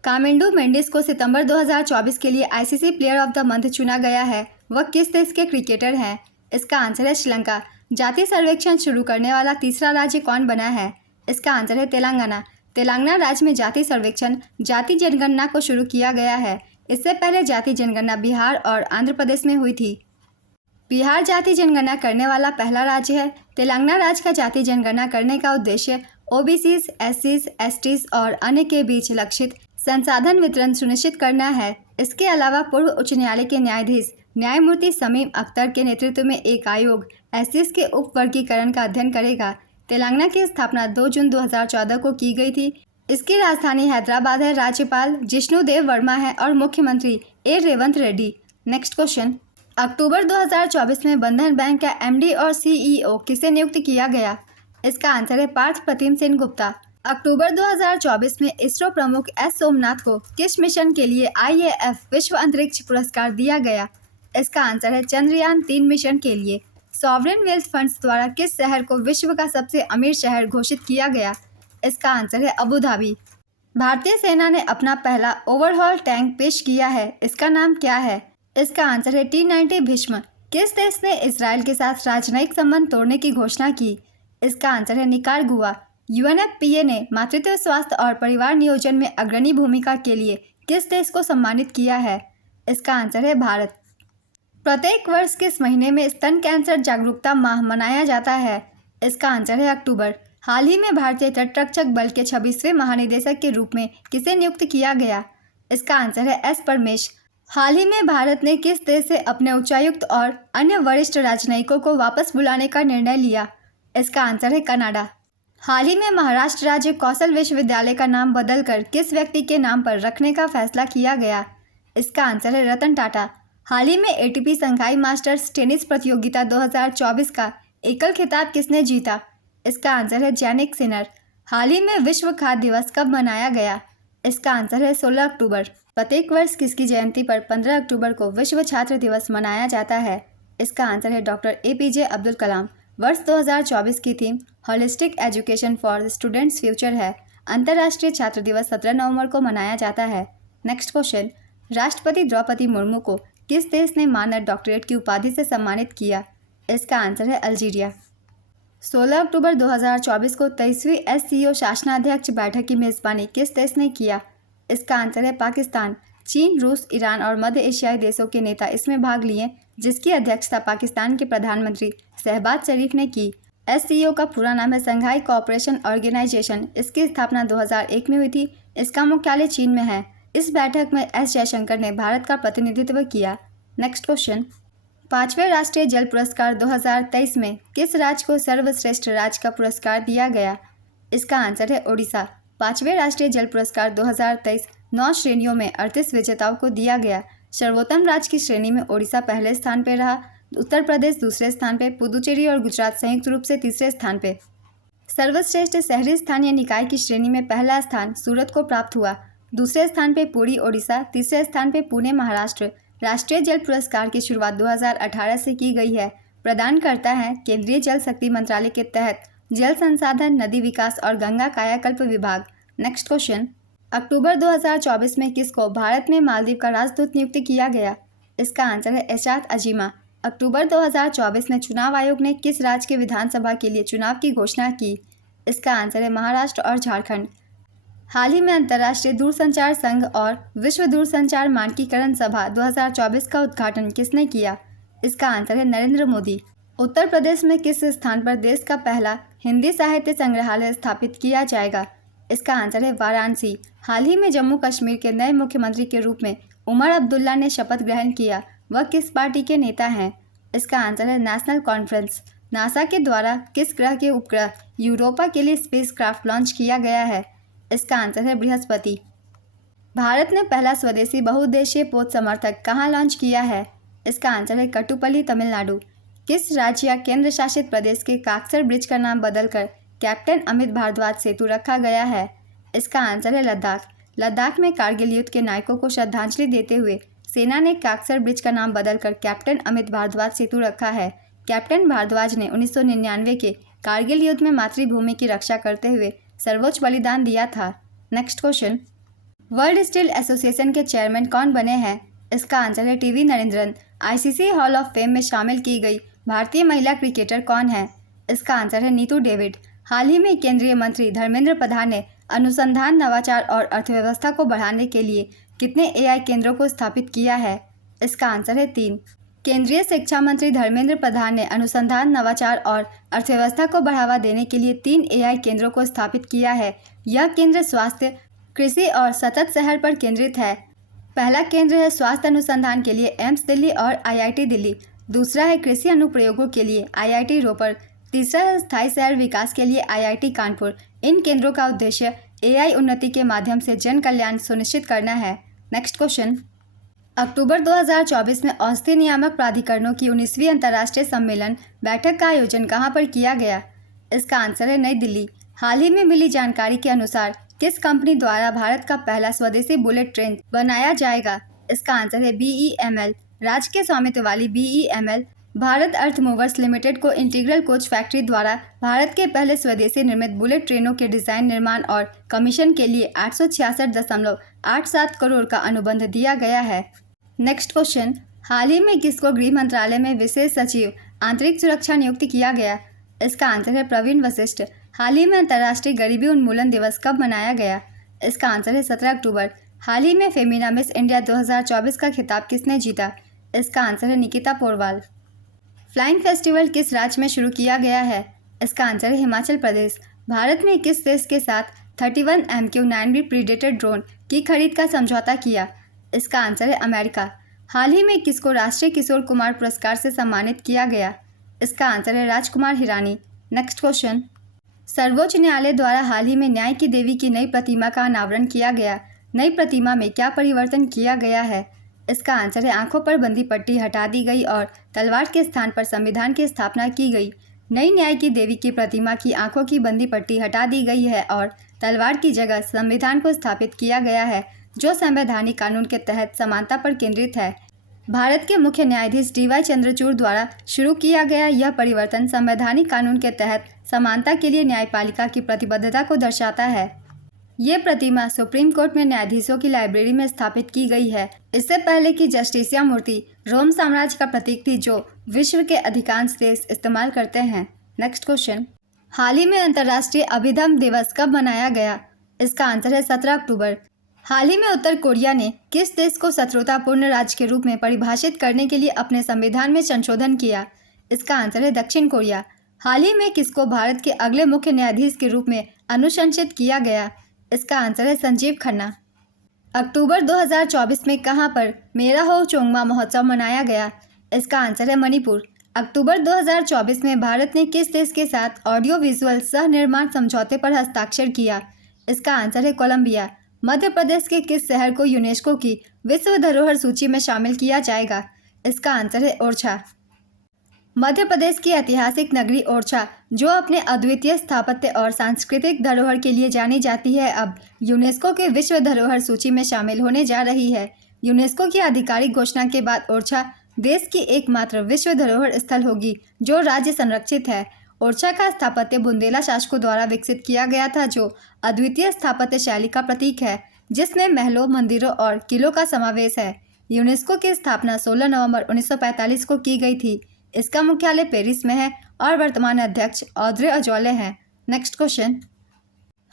कामिंडू मेंडिस को सितंबर 2024 के लिए ICC player of the month चुना गया है। वह किस देश के क्रिकेटर हैं? इसका आंसर है श्रीलंका। जाति सर्वेक्षण शुरू करने वाला तीसरा राज्य कौन बना है? इसका आंसर है तेलंगाना। तेलंगाना राज्य में जाति सर्वेक्षण जाति जनगणना को शुरू किया गया है। इससे पहले जाति जनगणना बिहार और आंध्र प्रदेश में हुई थी। बिहार जाति जनगणना करने वाला पहला राज्य है। तेलंगाना राज्य का जाति जनगणना करने का उद्देश्य ओबीसीज, एससीज, एसटीज और अन्य के बीच लक्षित संसाधन वितरण सुनिश्चित करना है। इसके अलावा पूर्व उच्च न्यायालय के न्यायाधीश न्यायमूर्ति समीम अख्तर के नेतृत्व में एक आयोग एससीज के उपवर्गीकरण का अध्ययन करेगा। तेलंगाना की स्थापना 2 जून 2014 को की गई थी। इसकी राजधानी हैदराबाद है। राज्यपाल जिष्णु देव वर्मा है और मुख्यमंत्री ए रेवंत रेड्डी। नेक्स्ट क्वेश्चन, अक्टूबर 2024 में बंधन बैंक का एमडी और सीईओ किसे नियुक्त किया गया? इसका आंसर है पार्थ प्रतिम सेन गुप्ता। अक्टूबर 2024 में इसरो प्रमुख एस सोमनाथ को किस मिशन के लिए आईएएफ विश्व अंतरिक्ष पुरस्कार दिया गया? इसका आंसर है चंद्रयान 3 मिशन के लिए। सॉवरेन वेल्थ फंड्स द्वारा किस शहर को विश्व का सबसे अमीर शहर घोषित किया गया? इसका आंसर है अबू धाबी। भारतीय सेना ने अपना पहला ओवरहॉल टैंक पेश किया है, इसका नाम क्या है? इसका आंसर है T-90 भीष्म। किस देश ने इसराइल के साथ राजनयिक संबंध तोड़ने की घोषणा की? इसका आंसर है निकारागुआ। UNFPA ने मातृत्व, स्वास्थ्य और परिवार नियोजन में अग्रणी भूमिका के लिए किस देश को सम्मानित किया है? इसका आंसर है भारत। प्रत्येक वर्ष किस महीने में स्तन कैंसर जागरूकता माह मनाया जाता है? इसका आंसर है अक्टूबर। हाल ही में भारतीय तटरक्षक बल के 26वें महानिदेशक के रूप में किसे नियुक्त किया गया? इसका आंसर है एस परमेश। हाल ही में भारत ने किस देश से अपने उच्चायुक्त और अन्य वरिष्ठ राजनयिकों को वापस बुलाने का निर्णय लिया? इसका आंसर है कनाडा। हाल ही में महाराष्ट्र राज्य कौशल विश्वविद्यालय का नाम बदलकर किस व्यक्ति के नाम पर रखने का फैसला किया गया? इसका आंसर है रतन टाटा। हाल ही में ATP शंघाई मास्टर्स टेनिस प्रतियोगिता 2024 का एकल खिताब किसने जीता? इसका आंसर है जैनिक सिनर। हाल ही में विश्व खाद्य दिवस कब मनाया गया? इसका आंसर है 16 अक्टूबर। प्रत्येक वर्ष किसकी जयंती पर 15 अक्टूबर को विश्व छात्र दिवस मनाया जाता है? इसका आंसर है डॉक्टर APJ अब्दुल कलाम। वर्ष 2024 की theme holistic education for students future है। अंतर्राष्ट्रीय छात्र दिवस 17 नवंबर को मनाया जाता है। नेक्स्ट क्वेश्चन, राष्ट्रपति द्रौपदी मुर्मू को किस देश ने मानद डॉक्टरेट की उपाधि से सम्मानित किया? इसका आंसर है अल्जीरिया। 16 अक्टूबर 2024 को 23वीं SCO शासनाध्यक्ष बैठक की मेज़बानी किस देश ने किया? इसका आंसर है पाकिस्तान। चीन, रूस, ईरान और मध्य एशियाई देशों के नेता इसमें भाग लिए, जिसकी अध्यक्षता पाकिस्तान के प्रधानमंत्री शहबाज शरीफ ने की। SCO का पूरा नाम है शंघाई कोऑपरेशन ऑर्गेनाइजेशन। इसकी स्थापना 2001 में हुई थी। इसका मुख्यालय चीन में है। इस बैठक में S जयशंकर ने भारत का प्रतिनिधित्व किया। नेक्स्ट क्वेश्चन, 5वें राष्ट्रीय जल पुरस्कार 2023 में किस राज्य को सर्वश्रेष्ठ राज्य का पुरस्कार दिया गया? इसका आंसर है ओडिशा। 5वें राष्ट्रीय जल पुरस्कार 2023 9 श्रेणियों में 38 विजेताओं को दिया गया। सर्वोत्तम राज्य की श्रेणी में ओडिशा पहले स्थान पर रहा, उत्तर प्रदेश दूसरे स्थान पर, पुदुचेरी और गुजरात संयुक्त रूप से तीसरे स्थान पर। सर्वश्रेष्ठ शहरी स्थानीय निकाय की श्रेणी में पहला स्थान सूरत को प्राप्त हुआ, दूसरे स्थान पर पुरी ओडिशा, तीसरे स्थान पर पुणे महाराष्ट्र। राष्ट्रीय जल पुरस्कार की शुरुआत 2018 से की गई है। प्रदान करता है केंद्रीय जल शक्ति मंत्रालय के तहत जल संसाधन, नदी विकास और गंगा कायाकल्प विभाग। नेक्स्ट क्वेश्चन, अक्टूबर 2024 में किसको भारत में मालदीव का राजदूत नियुक्त किया गया? इसका आंसर है एशात अजीमा। अक्टूबर 2024 में चुनाव आयोग ने किस राज्य के विधानसभा के लिए चुनाव की घोषणा की? इसका आंसर है महाराष्ट्र और झारखंड। हाल ही में अंतर्राष्ट्रीय दूरसंचार संघ और विश्व दूरसंचार मानकीकरण सभा 2024 का उद्घाटन किसने किया? इसका आंसर है नरेंद्र मोदी। उत्तर प्रदेश में किस स्थान पर देश का पहला हिंदी साहित्य संग्रहालय स्थापित किया जाएगा? इसका आंसर है वाराणसी। हाल ही में जम्मू कश्मीर के नए मुख्यमंत्री के रूप में उमर अब्दुल्ला ने शपथ ग्रहण किया। वह किस पार्टी के नेता हैं? इसका आंसर है नेशनल कॉन्फ्रेंस। नासा के द्वारा किस ग्रह के उपग्रह यूरोपा के लिए स्पेसक्राफ्ट लॉन्च किया गया है? इसका आंसर है बृहस्पति। भारत ने पहला स्वदेशी बहुउद्देशीय पोत समर्थक कहाँ लॉन्च किया है? इसका आंसर है कट्टुपल्ली, तमिलनाडु। किस राज्य या केंद्र शासित प्रदेश के काक्सर ब्रिज का नाम बदलकर कैप्टन अमित भारद्वाज सेतु रखा गया है? इसका आंसर है लद्दाख। लद्दाख में कारगिल युद्ध के नायकों को श्रद्धांजलि देते हुए सेना ने काक्सर ब्रिज का नाम बदलकर कैप्टन अमित भारद्वाज सेतु रखा है। कैप्टन भारद्वाज ने 1999 के कारगिल युद्ध में मातृभूमि की रक्षा करते हुए सर्वोच्च बलिदान दिया था। Next question, world steel association के चेयरमैन कौन बने हैं? इसका आंसर है TV Narendran. ICC hall of fame में शामिल की गई भारतीय महिला क्रिकेटर कौन है? इसका आंसर है नीतू डेविड। हाल ही में केंद्रीय मंत्री धर्मेंद्र प्रधान ने अनुसंधान, नवाचार और अर्थव्यवस्था को बढ़ाने के लिए कितने AI केंद्रों को स्थापित किया है? इसका आंसर है 3। केंद्रीय शिक्षा मंत्री धर्मेंद्र प्रधान ने अनुसंधान, नवाचार और अर्थव्यवस्था को बढ़ावा देने के लिए 3 AI केंद्रों को स्थापित किया है। यह केंद्र स्वास्थ्य, कृषि और सतत शहर पर केंद्रित है। पहला केंद्र है स्वास्थ्य अनुसंधान के लिए एम्स दिल्ली और IIT दिल्ली। दूसरा है कृषि अनुप्रयोगों के लिए IIT रोपर। तीसरा है स्थायी शहर विकास के लिए IIT कानपुर। इन केंद्रों का उद्देश्य AI उन्नति के माध्यम से जन कल्याण सुनिश्चित करना है। नेक्स्ट क्वेश्चन, अक्टूबर 2024 में औषधि नियामक प्राधिकरणों की 19वीं अंतर्राष्ट्रीय सम्मेलन बैठक का आयोजन कहां पर किया गया? इसका आंसर है नई दिल्ली। हाल ही में मिली जानकारी के अनुसार किस कंपनी द्वारा भारत का पहला स्वदेशी बुलेट ट्रेन बनाया जाएगा? इसका आंसर है BEML। राज्य के स्वामित्व वाली BEML भारत अर्थ मूवर्स लिमिटेड को इंटीग्रल कोच फैक्ट्री द्वारा भारत के पहले स्वदेशी निर्मित बुलेट ट्रेनों के डिजाइन, निर्माण और कमीशन के लिए 866.87 करोड़ का अनुबंध दिया गया है। नेक्स्ट क्वेश्चन, हाल ही में किसको गृह मंत्रालय में विशेष सचिव आंतरिक सुरक्षा नियुक्त किया गया? इसका आंसर है प्रवीण वशिष्ठ। हाल ही में अंतर्राष्ट्रीय गरीबी उन्मूलन दिवस कब मनाया गया? इसका आंसर है 17 अक्टूबर। हाल ही में फेमिना मिस इंडिया 2024 का खिताब किसने जीता? इसका आंसर है निकिता पोरवाल। फ्लाइंग फेस्टिवल किस राज्य में शुरू किया गया है? इसका आंसर है हिमाचल प्रदेश। भारत में किस देश के साथ 31 MQ-9B प्रीडेटर ड्रोन की खरीद का समझौता किया? इसका आंसर है अमेरिका। हाल ही में किसको राष्ट्रीय किशोर कुमार पुरस्कार से सम्मानित किया गया? इसका आंसर है राजकुमार हिरानी। नेक्स्ट क्वेश्चन, सर्वोच्च न्यायालय द्वारा हाल ही में न्याय की देवी की नई प्रतिमा का अनावरण किया गया। नई प्रतिमा में क्या परिवर्तन किया गया है? इसका आंसर है आंखों पर बंधी पट्टी हटा दी गई और तलवार के स्थान पर संविधान की स्थापना की गई। नई न्याय की देवी की प्रतिमा की आंखों की बंधी पट्टी हटा दी गई है और तलवार की जगह संविधान को स्थापित किया गया है, जो संवैधानिक कानून के तहत समानता पर केंद्रित है। भारत के मुख्य न्यायाधीश DY चंद्रचूड़ द्वारा शुरू किया गया यह परिवर्तन संवैधानिक कानून के तहत समानता के लिए न्यायपालिका की प्रतिबद्धता को दर्शाता है। ये प्रतिमा सुप्रीम कोर्ट में न्यायाधीशों की लाइब्रेरी में स्थापित की गई है। इससे पहले की जस्टिसिया मूर्ति रोम साम्राज्य का प्रतीक थी, जो विश्व के अधिकांश देश इस्तेमाल करते हैं। नेक्स्ट क्वेश्चन, हाल ही में अंतर्राष्ट्रीय अभिधर्म दिवस कब मनाया गया? इसका आंसर है 17 अक्टूबर। हाल ही में उत्तर कोरिया ने किस देश को शत्रुतापूर्ण राज्य के रूप में परिभाषित करने के लिए अपने संविधान में संशोधन किया? इसका आंसर है दक्षिण कोरिया। हाल ही में किसको भारत के अगले मुख्य न्यायाधीश के रूप में अनुशंसित किया गया? इसका आंसर है संजीव खन्ना। अक्टूबर 2024 में कहां पर मेरा हो चोंगमा महोत्सव मनाया गया? इसका आंसर है मणिपुर। अक्टूबर 2024 में भारत ने किस देश के साथ ऑडियो विजुअल सह निर्माण समझौते पर हस्ताक्षर किया? इसका आंसर है कोलंबिया। मध्य प्रदेश के किस शहर को यूनेस्को की विश्व धरोहर सूची में शामिल किया जाएगा? इसका आंसर है ओरछा। मध्य प्रदेश की ऐतिहासिक नगरी ओरछा, जो अपने अद्वितीय स्थापत्य और सांस्कृतिक धरोहर के लिए जानी जाती है, अब यूनेस्को के विश्व धरोहर सूची में शामिल होने जा रही है। यूनेस्को की आधिकारिक घोषणा के बाद ओरछा देश की एकमात्र विश्व धरोहर स्थल होगी जो राज्य संरक्षित है। ओरछा का स्थापत्य बुंदेला शासकों द्वारा विकसित किया गया था, जो अद्वितीय स्थापत्य शैली का प्रतीक है, जिसमें महलों, मंदिरों और किलों का समावेश है। यूनेस्को की स्थापना 16 नवंबर 1945 को की गई थी। इसका मुख्यालय पेरिस में है और वर्तमान अध्यक्ष ऑड्रे अजौले हैं। नेक्स्ट क्वेश्चन,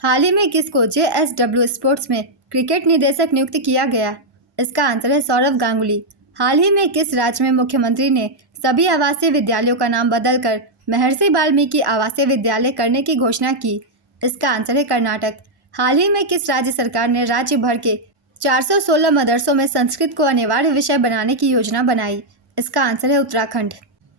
हाल ही में किसको JSW स्पोर्ट्स में क्रिकेट निदेशक नियुक्त किया गया? इसका आंसर है सौरव गांगुली। हाल ही में किस राज्य में मुख्यमंत्री ने सभी आवासीय विद्यालयों का नाम बदलकर महर्षि वाल्मीकि आवासीय विद्यालय करने की घोषणा की? इसका आंसर है कर्नाटक। हाल ही में किस राज्य सरकार ने राज्य भर के 416 मदरसों में संस्कृत को अनिवार्य विषय बनाने की योजना बनाई? इसका आंसर है उत्तराखंड।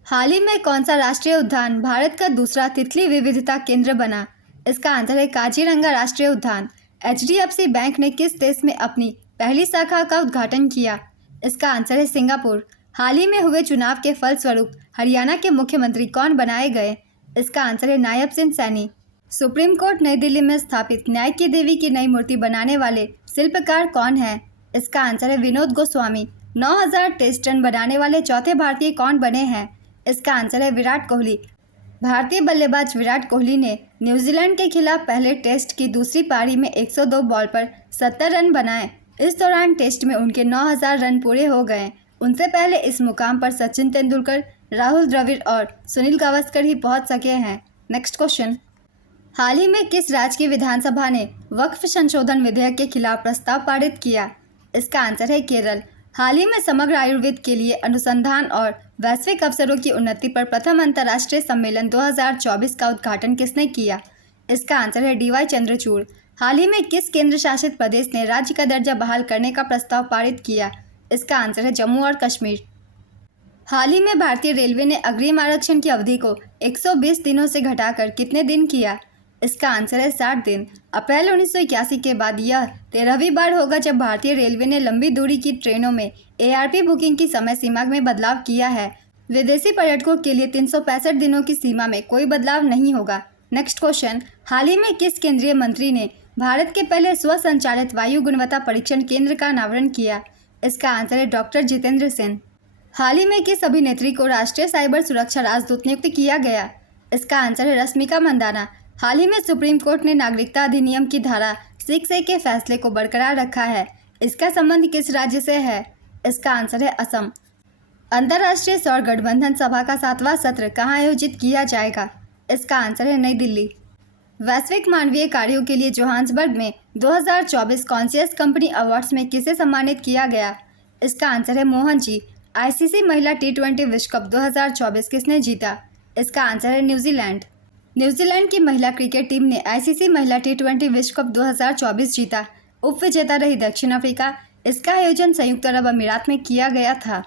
हाल ही में कौन सा राष्ट्रीय उद्यान भारत का दूसरा तितली विविधता केंद्र बना? इसका आंसर है काजीरंगा राष्ट्रीय उद्यान। HDFC बैंक ने किस देश में अपनी पहली शाखा का उद्घाटन किया? इसका आंसर है सिंगापुर। हाल ही में हुए चुनाव के फलस्वरूप हरियाणा के मुख्यमंत्री कौन बनाए गए? इसका आंसर है नायब सिंह सैनी। सुप्रीम कोर्ट नई दिल्ली में स्थापित न्याय की देवी की नई मूर्ति बनाने वाले शिल्पकार कौन है? इसका आंसर है विनोद गोस्वामी। 9000 टेस्ट रन बनाने वाले चौथे भारतीय कौन बने हैं? इसका आंसर है विराट कोहली। भारतीय बल्लेबाज विराट कोहली ने न्यूजीलैंड के खिलाफ पहले टेस्ट की दूसरी पारी में 102 बॉल पर 70 रन बनाए। इस दौरान टेस्ट में उनके 9000 रन पूरे हो गए। उनसे पहले इस मुकाम पर सचिन तेंदुलकर, राहुल द्रविड़ और सुनील गावस्कर ही पहुंच सके हैं। नेक्स्ट क्वेश्चन, हाल ही में किस राज्य की विधानसभा ने वक्फ संशोधन विधेयक के खिलाफ प्रस्ताव पारित किया? इसका आंसर है केरल। हाल ही में समग्र आयुर्वेद के लिए अनुसंधान और वैश्विक अवसरों की उन्नति पर प्रथम अंतर्राष्ट्रीय सम्मेलन 2024 का उद्घाटन किसने किया? इसका आंसर है DY चंद्रचूड़। हाल ही में किस केंद्र शासित प्रदेश ने राज्य का दर्जा बहाल करने का प्रस्ताव पारित किया? इसका आंसर है जम्मू और कश्मीर। हाल ही में भारतीय रेलवे ने अग्रिम आरक्षण की अवधि को 120 दिनों से घटाकर कितने दिन किया? इसका आंसर है 60 दिन। अप्रैल 1981 के बाद यह 13वीं बार होगा जब भारतीय रेलवे ने लंबी दूरी की ट्रेनों में ARP बुकिंग की समय सीमा में बदलाव किया है। विदेशी पर्यटकों के लिए 365 दिनों की सीमा में कोई बदलाव नहीं होगा। नेक्स्ट क्वेश्चन, हाल ही में किस केंद्रीय मंत्री ने भारत के पहले स्वसंचालित वायु गुणवत्ता परीक्षण केंद्र का अनावरण किया? इसका आंसर है डॉक्टर जितेंद्र सिंह। हाल ही में किस अभिनेत्री को राष्ट्रीय साइबर सुरक्षा राजदूत नियुक्त किया गया? इसका आंसर है रश्मिका मंदाना। हाल ही में सुप्रीम कोर्ट ने नागरिकता अधिनियम की धारा 6A के फैसले को बरकरार रखा है। इसका संबंध किस राज्य से है? इसका आंसर है असम। अंतर्राष्ट्रीय सौर गठबंधन सभा का 7वां सत्र कहाँ आयोजित किया जाएगा? इसका आंसर है नई दिल्ली। वैश्विक मानवीय कार्यों के लिए जोहान्सबर्ग में 2024 कॉन्शियस कंपनी अवार्ड्स में किसे सम्मानित किया गया? इसका आंसर है मोहन जी। ICC महिला T20 विश्व कप 2024 किसने जीता? इसका आंसर है न्यूजीलैंड। न्यूजीलैंड की महिला क्रिकेट टीम ने ICC महिला T20 विश्व कप 2024 जीता। उप विजेता रही दक्षिण अफ्रीका। इसका आयोजन संयुक्त अरब अमीरात में किया गया था।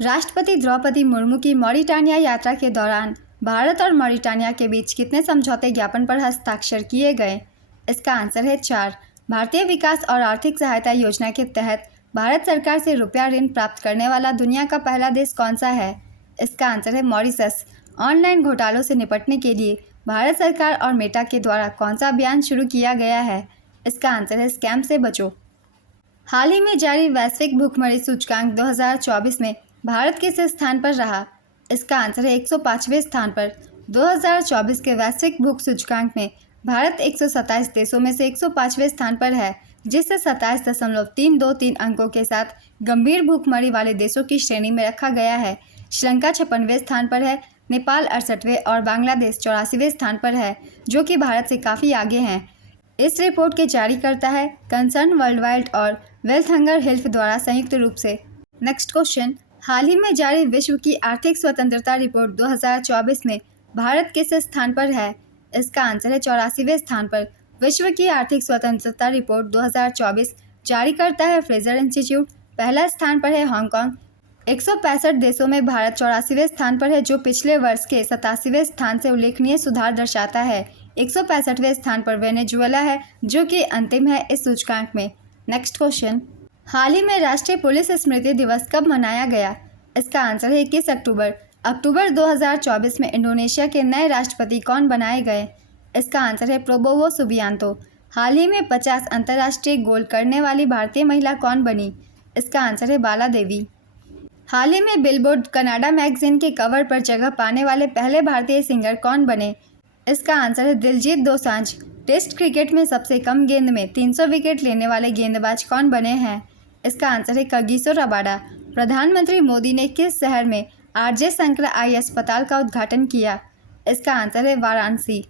राष्ट्रपति द्रौपदी मुर्मू की मॉरिटानिया यात्रा के दौरान भारत और मॉरिटानिया के बीच कितने समझौते ज्ञापन पर हस्ताक्षर किए गए? इसका आंसर है 4। भारतीय विकास और आर्थिक सहायता योजना के तहत भारत सरकार से रुपया ऋण प्राप्त करने वाला दुनिया का पहला देश कौन सा है? इसका आंसर है मॉरिशस। ऑनलाइन घोटालों से निपटने के लिए भारत सरकार और मेटा के द्वारा कौन सा अभियान शुरू किया गया है? इसका आंसर है स्कैम से बचो। हाल ही में जारी वैश्विक भूखमरी सूचकांक 2024 में भारत किस स्थान पर रहा? इसका आंसर है 105वें स्थान पर। 2024 के वैश्विक भूख सूचकांक में भारत 127 देशों में से 105वें स्थान पर है, जिसे 27.323 अंकों के साथ गंभीर भूखमरी वाले देशों की श्रेणी में रखा गया है। श्रीलंका 56वें स्थान पर है, नेपाल 68वें और बांग्लादेश 84वें स्थान पर है, जो कि भारत से काफ़ी आगे हैं। इस रिपोर्ट के जारीकर्ता है कंसर्न वर्ल्डवाइड और वेल्थ हंगर हेल्थ द्वारा संयुक्त रूप से। नेक्स्ट क्वेश्चन, हाल ही में जारी विश्व की आर्थिक स्वतंत्रता रिपोर्ट 2024 में भारत किस स्थान पर है? इसका आंसर है 84वें स्थान पर। विश्व की आर्थिक स्वतंत्रता रिपोर्ट 2024 जारी करता है फ्रेजर इंस्टीट्यूट। पहला स्थान पर है हांगकांग। 165 देशों में भारत 84वें स्थान पर है, जो पिछले वर्ष के 87वें स्थान से उल्लेखनीय सुधार दर्शाता है। 165वें स्थान पर वेनेजुएला है, जो कि अंतिम है इस सूचकांक में। नेक्स्ट क्वेश्चन, हाल ही में राष्ट्रीय पुलिस स्मृति दिवस कब मनाया गया? इसका आंसर है 21 अक्टूबर। अक्टूबर 2024 में इंडोनेशिया के नए राष्ट्रपति कौन बनाए गए? इसका आंसर है प्रोबोवो सुबियांतो। हाल ही में 50 अंतर्राष्ट्रीय गोल करने वाली भारतीय महिला कौन बनी? इसका आंसर है बाला देवी। हाल ही में बिलबोर्ड कनाडा मैगजीन के कवर पर जगह पाने वाले पहले भारतीय सिंगर कौन बने? इसका आंसर है दिलजीत दोसांझ। टेस्ट क्रिकेट में सबसे कम गेंद में 300 विकेट लेने वाले गेंदबाज कौन बने हैं? इसका आंसर है कगिसो रबाडा। प्रधानमंत्री मोदी ने किस शहर में RJ शंकर आई अस्पताल का उद्घाटन किया? इसका आंसर है वाराणसी।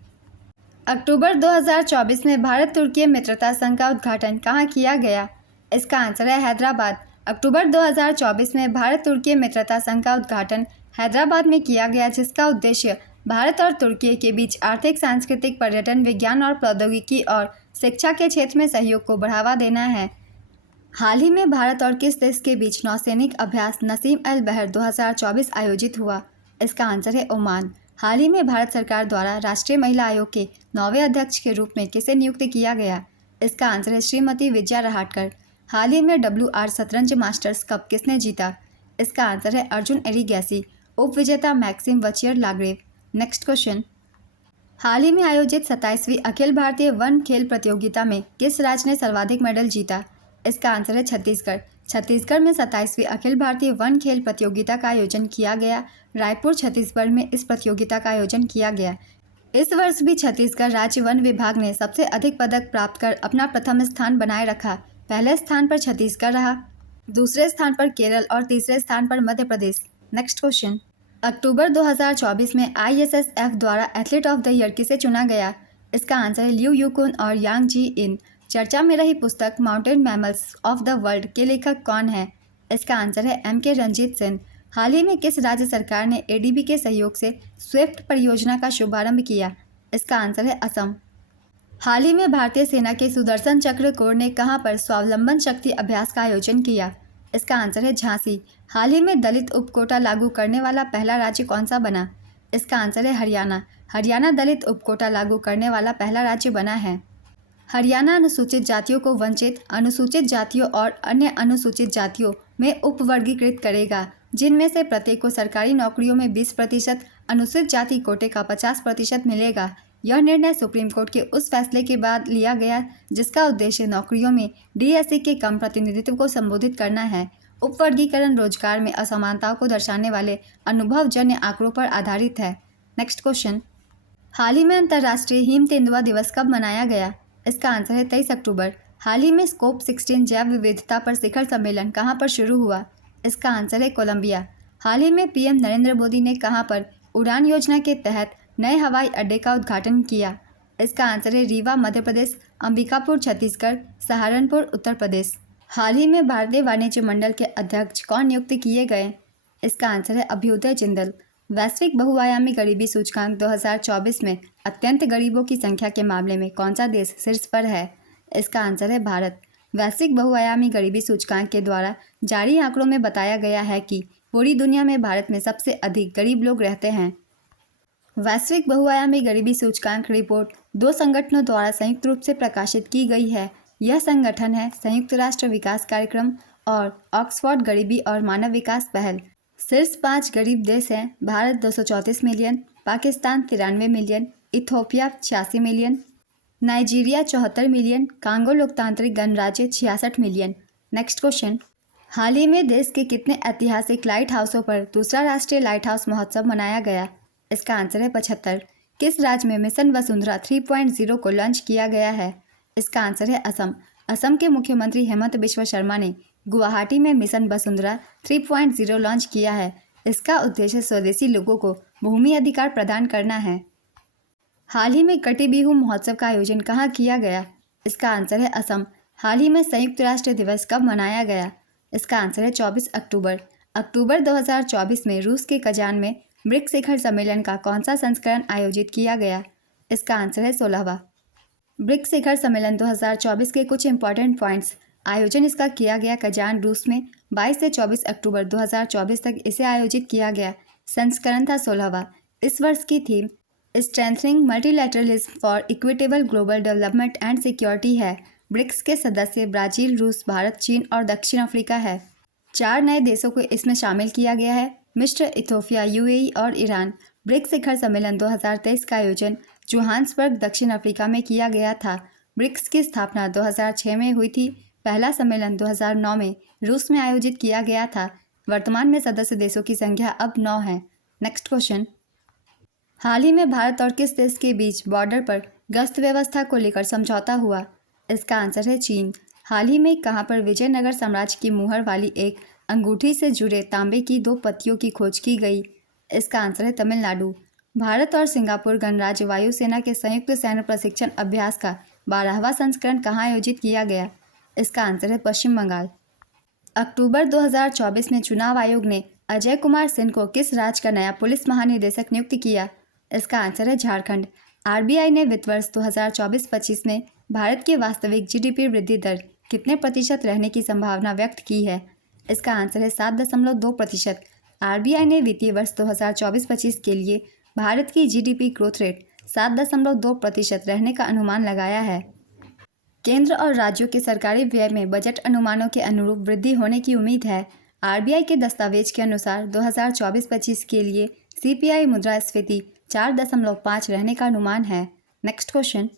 अक्टूबर 2024 में भारत तुर्की मित्रता संघ का उद्घाटन कहाँ किया गया? इसका आंसर है हैदराबाद। अक्टूबर 2024 में भारत तुर्की मित्रता संघ का उद्घाटन हैदराबाद में किया गया, जिसका उद्देश्य भारत और तुर्की के बीच आर्थिक, सांस्कृतिक, पर्यटन, विज्ञान और प्रौद्योगिकी और शिक्षा के क्षेत्र में सहयोग को बढ़ावा देना है। हाल ही में भारत और किस देश के बीच नौसैनिक अभ्यास नसीम अल बहर 2024 आयोजित हुआ? इसका आंसर है ओमान। हाल ही में भारत सरकार द्वारा राष्ट्रीय महिला आयोग के 9वें अध्यक्ष के रूप में किसे नियुक्त किया गया? इसका आंसर है श्रीमती विजया रहाटकर। हाल ही में WR शतरंज मास्टर्स कप किसने जीता? इसका आंसर है अर्जुन एरिगैसी। उप विजेता मैक्सिम वचियर लाग्रेव। नेक्स्ट क्वेश्चन, हाल ही में आयोजित 27वीं अखिल भारतीय वन खेल प्रतियोगिता में किस राज्य ने सर्वाधिक मेडल जीता? इसका आंसर है छत्तीसगढ़। छत्तीसगढ़ में 27वीं अखिल भारतीय वन खेल प्रतियोगिता का आयोजन किया गया। रायपुर, छत्तीसगढ़ में इस प्रतियोगिता का आयोजन किया गया। इस वर्ष भी छत्तीसगढ़ राज्य वन विभाग ने सबसे अधिक पदक प्राप्त कर अपना प्रथम स्थान बनाए रखा। पहले स्थान पर छत्तीसगढ़ रहा, दूसरे स्थान पर केरल और तीसरे स्थान पर मध्य प्रदेश। नेक्स्ट क्वेश्चन, अक्टूबर 2024 में ISSF द्वारा एथलीट ऑफ द ईयर किसे चुना गया? इसका आंसर है लिu युकुन और यांग जी इन। चर्चा में रही पुस्तक mountain mammals of the world के लेखक कौन है? इसका आंसर है MK रंजीत सिंह। हाल ही में किस राज्य सरकार ने ADB के सहयोग से स्विफ्ट परियोजना का शुभारंभ किया? इसका आंसर है असम। हाल ही में भारतीय सेना के सुदर्शन चक्र कोर ने कहां पर स्वावलंबन शक्ति अभ्यास का आयोजन किया? इसका आंसर है झांसी। हाल ही में दलित उपकोटा लागू करने वाला पहला राज्य कौन सा बना? इसका आंसर है हरियाणा। हरियाणा दलित उपकोटा लागू करने वाला पहला राज्य बना है। हरियाणा अनुसूचित जातियों को वंचित, अनुसूचित जातियों और अन्य अनुसूचित जातियों में उपवर्गीकृत करेगा, जिनमें से प्रत्येक को सरकारी नौकरियों में 20%, अनुसूचित जाति कोटे का 50% मिलेगा। यह निर्णय सुप्रीम कोर्ट के उस फैसले के बाद लिया गया जिसका उद्देश्य नौकरियों में DSC के कम प्रतिनिधित्व को संबोधित करना है। उपवर्गीकरण रोजगार में असमानताओं को दर्शाने वाले अनुभवजन्य आंकड़ों पर आधारित है। नेक्स्ट क्वेश्चन, हाल ही में अंतर्राष्ट्रीय हिम तेंदुआ दिवस कब मनाया गया? इसका आंसर है 23 अक्टूबर। हाल ही में स्कोप 16 जैव विविधता पर शिखर सम्मेलन कहां पर शुरू हुआ? इसका आंसर है कोलंबिया। हाल ही में PM नरेंद्र मोदी ने कहां पर उड़ान योजना के तहत नए हवाई अड्डे का उद्घाटन किया? इसका आंसर है रीवा मध्य प्रदेश, अंबिकापुर छत्तीसगढ़, सहारनपुर उत्तर प्रदेश। हाल ही में भारतीय वाणिज्य मंडल के अध्यक्ष कौन नियुक्त किए गए? इसका आंसर है अभ्युदय जिंदल। वैश्विक बहुआयामी गरीबी सूचकांक 2024 में अत्यंत गरीबों की संख्या के मामले में कौन सा देश शीर्ष पर है? इसका आंसर है भारत। वैश्विक बहुआयामी गरीबी सूचकांक के द्वारा जारी आंकड़ों में बताया गया है कि पूरी दुनिया में भारत में सबसे अधिक गरीब लोग रहते हैं। वैश्विक बहुआयामी गरीबी सूचकांक रिपोर्ट 2 संगठनों द्वारा संयुक्त रूप से प्रकाशित की गई है। यह संगठन है संयुक्त राष्ट्र विकास कार्यक्रम और ऑक्सफोर्ड गरीबी और मानव विकास पहल। शीर्ष 5 गरीब देश हैं Bharat 234 million, Pakistan 93 million, Ethiopia 86 million, Nigeria 74 million, Congo लोकतांत्रिक गणराज्य 66 मिलियन। नेक्स्ट क्वेश्चन, हाल ही में देश के कितने ऐतिहासिक लाइट हाउसों पर दूसरा राष्ट्रीय लाइट हाउस महोत्सव मनाया गया? इसका आंसर है 75। किस राज्य में मिशन वसुंधरा 3.0 को लॉन्च किया गया है? इसका आंसर है असम। असम के मुख्यमंत्री हेमंत बिश्व शर्मा ने गुवाहाटी में मिशन वसुंधरा 3.0 लॉन्च किया है। इसका उद्देश्य स्वदेशी लोगों को भूमि अधिकार प्रदान करना है। हाल ही में कटी बिहू महोत्सव का आयोजन कहाँ किया गया? इसका आंसर है असम। हाल ही में संयुक्त राष्ट्र दिवस कब मनाया गया? इसका आंसर है 24 अक्टूबर। अक्टूबर 2024 में रूस के कजान में ब्रिक्स शिखर सम्मेलन का कौन सा संस्करण आयोजित किया गया? इसका आंसर है 16वां। ब्रिक्स शिखर सम्मेलन 2024 के कुछ इंपॉर्टेंट पॉइंट्स। आयोजन इसका किया गया कजान रूस में 22 से 24 अक्टूबर 2024 तक इसे आयोजित किया गया। संस्करण था 16वां। इस वर्ष की theme strengthening multilateralism for equitable global development and security है। ब्रिक्स के सदस्य ब्राजील, रूस, भारत, चीन और दक्षिण अफ्रीका है। 4 नए देशों को इसमें शामिल किया गया है, मिस्र, इथोपिया, UAE और ईरान। ब्रिक्स शिखर सम्मेलन 2023 का आयोजन जोहान्सबर्ग, दक्षिण अफ्रीका में किया गया था। ब्रिक्स की स्थापना 2006 में हुई थी। पहला सम्मेलन 2009 में रूस में आयोजित किया गया था। वर्तमान में सदस्य देशों की संख्या अब 9 है। नेक्स्ट क्वेश्चन, हाल ही में भारत और किस देश के बीच बॉर्डर पर गश्त व्यवस्था को लेकर समझौता हुआ? इसका आंसर है चीन। हाल ही में कहां पर विजयनगर साम्राज्य की मुहर वाली एक अंगूठी से जुड़े तांबे की 2 पत्तियों की खोज की गई? इसका आंसर है तमिलनाडु। भारत और सिंगापुर गणराज्य वायुसेना के संयुक्त सैन्य प्रशिक्षण अभ्यास का 12वां संस्करण कहाँ आयोजित किया गया? इसका आंसर है पश्चिम बंगाल। अक्टूबर 2024 में चुनाव आयोग ने अजय कुमार सिंह को किस राज्य का नया पुलिस महानिदेशक नियुक्त किया? इसका आंसर है झारखंड। RBI ने वित्त वर्ष 2024-25 में भारत की वास्तविक GDP वृद्धि दर कितने प्रतिशत रहने की संभावना व्यक्त की है? इसका आंसर है 7.2%। RBI ने वित्तीय वर्ष 2024-25 के लिए भारत की GDP ग्रोथ रेट 7.2% रहने का अनुमान लगाया है। केंद्र और राज्यों के सरकारी व्यय में बजट अनुमानों के अनुरूप वृद्धि होने की उम्मीद है। RBI के दस्तावेज के अनुसार 2024-25 के लिए CPI मुद्रास्फीति 4.5 रहने का अनुमान है। नेक्स्ट क्वेश्चन,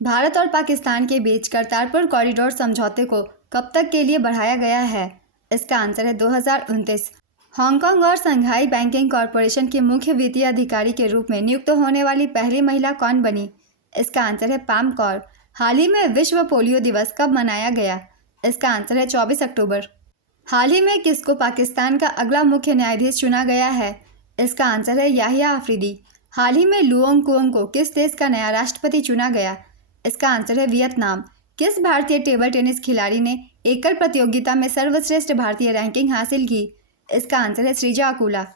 भारत और पाकिस्तान के बीच करतारपुर कॉरिडोर समझौते को कब तक के लिए बढ़ाया गया है? इसका आंसर है 2029। हांगकांग और संघाई बैंकिंग कॉरपोरेशन के मुख्य वित्तीय अधिकारी के रूप में नियुक्त होने वाली पहली महिला कौन बनी? इसका आंसर है पाम कौर। हाल ही में विश्व पोलियो दिवस कब मनाया गया? इसका आंसर है 24 अक्टूबर। हाल ही में किसको पाकिस्तान का अगला मुख्य न्यायाधीश चुना गया है? इसका आंसर है याहिया अफरीदी। हाल ही में लुओंग कुओंग को किस देश का नया राष्ट्रपति चुना गया? इसका आंसर है वियतनाम। किस भारतीय टेबल टेनिस खिलाड़ी ने एकल प्रतियोगिता में सर्वश्रेष्ठ भारतीय रैंकिंग हासिल की? इसका आंसर है श्रीजा अकुला।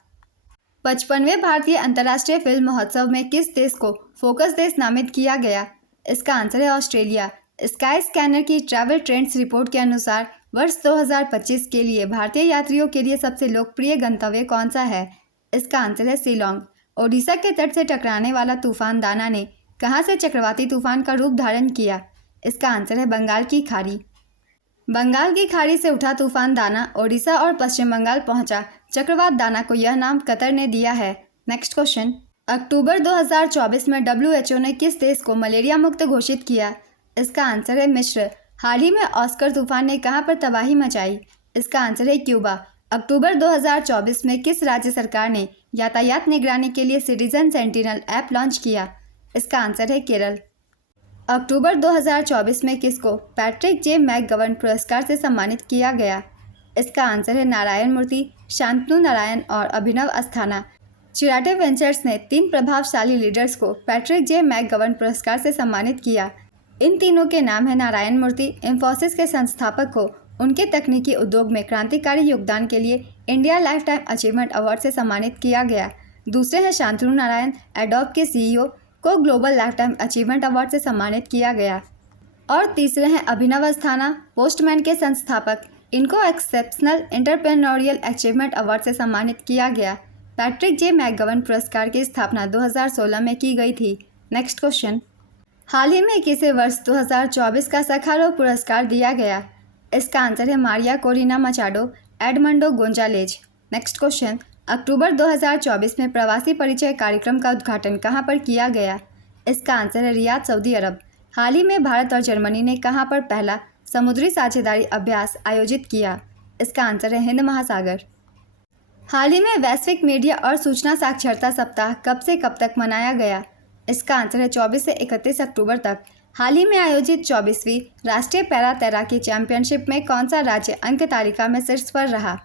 55वें भारतीय अंतर्राष्ट्रीय फिल्म महोत्सव में किस देश को फोकस देश नामित किया गया? इसका आंसर है ऑस्ट्रेलिया। स्काई स्कैनर की ट्रैवल ट्रेंड्स रिपोर्ट के अनुसार वर्ष 2025 के लिए भारतीय यात्रियों के लिए सबसे लोकप्रिय गंतव्य कौन सा है? इसका आंसर है शिलोंग। ओडिशा के तट से टकराने वाला तूफान दाना ने कहां से चक्रवाती तूफान का रूप धारण किया? इसका आंसर है बंगाल की खाड़ी। बंगाल की खाड़ी से उठा तूफान दाना ओडिशा और पश्चिम बंगाल पहुंचा। चक्रवात दाना को यह नाम कतर ने दिया है। नेक्स्ट क्वेश्चन, अक्टूबर 2024 में WHO ने किस देश को मलेरिया मुक्त घोषित किया? इसका आंसर है मिस्र। हाल ही में ऑस्कर तूफान ने कहां पर तबाही मचाई? इसका आंसर है क्यूबा। अक्टूबर 2024 में किस राज्य सरकार ने यातायात निगरानी के लिए सिटीजन सेंटिनल ऐप लॉन्च किया? इसका आंसर है केरल। अक्टूबर 2024 में किसको पैट्रिक जे मैकगवर्न पुरस्कार से सम्मानित किया गया? इसका आंसर है नारायण मूर्ति, शांतनु नारायण और अभिनव अस्थाना। चिराटे वेंचर्स ने 3 प्रभावशाली लीडर्स को पैट्रिक जे मैकगवर्न पुरस्कार से सम्मानित किया। इन तीनों के नाम है नारायण मूर्ति, इंफोसिस के संस्थापक को उनके तकनीकी उद्योग में क्रांतिकारी योगदान के लिए India life time achievement award से सम्मानित किया गया। दूसरे हैं शांतनु नारायण, एडोब के CEO को global life time achievement award से सम्मानित किया गया। और तीसरे हैं अभिनव अस्थाना, पोस्टमैन के संस्थापक, इनको एक्सेप्शनल एंटरप्रेन्योरियल अचीवमेंट अवार्ड से सम्मानित किया गया। पैट्रिक जे मैकगवर्न पुरस्कार की स्थापना 2016 में की गई थी। नेक्स्ट क्वेश्चन, हाल ही में किसे वर्ष 2024 का सखारो पुरस्कार दिया गया? इसका आंसर है Maria Corina Machado, Edmundo Gonzalez. Next question, अक्टूबर 2024 में प्रवासी परिचय कार्यक्रम का उद्घाटन कहां पर किया गया? इसका आंसर है रियाद, सऊदी अरब। हाल ही में भारत और जर्मनी ने कहां पर पहला समुद्री साझेदारी अभ्यास आयोजित किया? इसका आंसर है हिंद महासागर। हाल ही में वैश्विक मीडिया और सूचना साक्षरता सप्ताह कब से कब तक मनाया गया? इसका आंसर है 24 से 31 अक्टूबर तक। हाल ही में आयोजित 24वीं राष्ट्रीय पैरा तैराकी चैंपियनशिप में कौन सा राज्य अंक तालिका में शीर्ष पर रहा?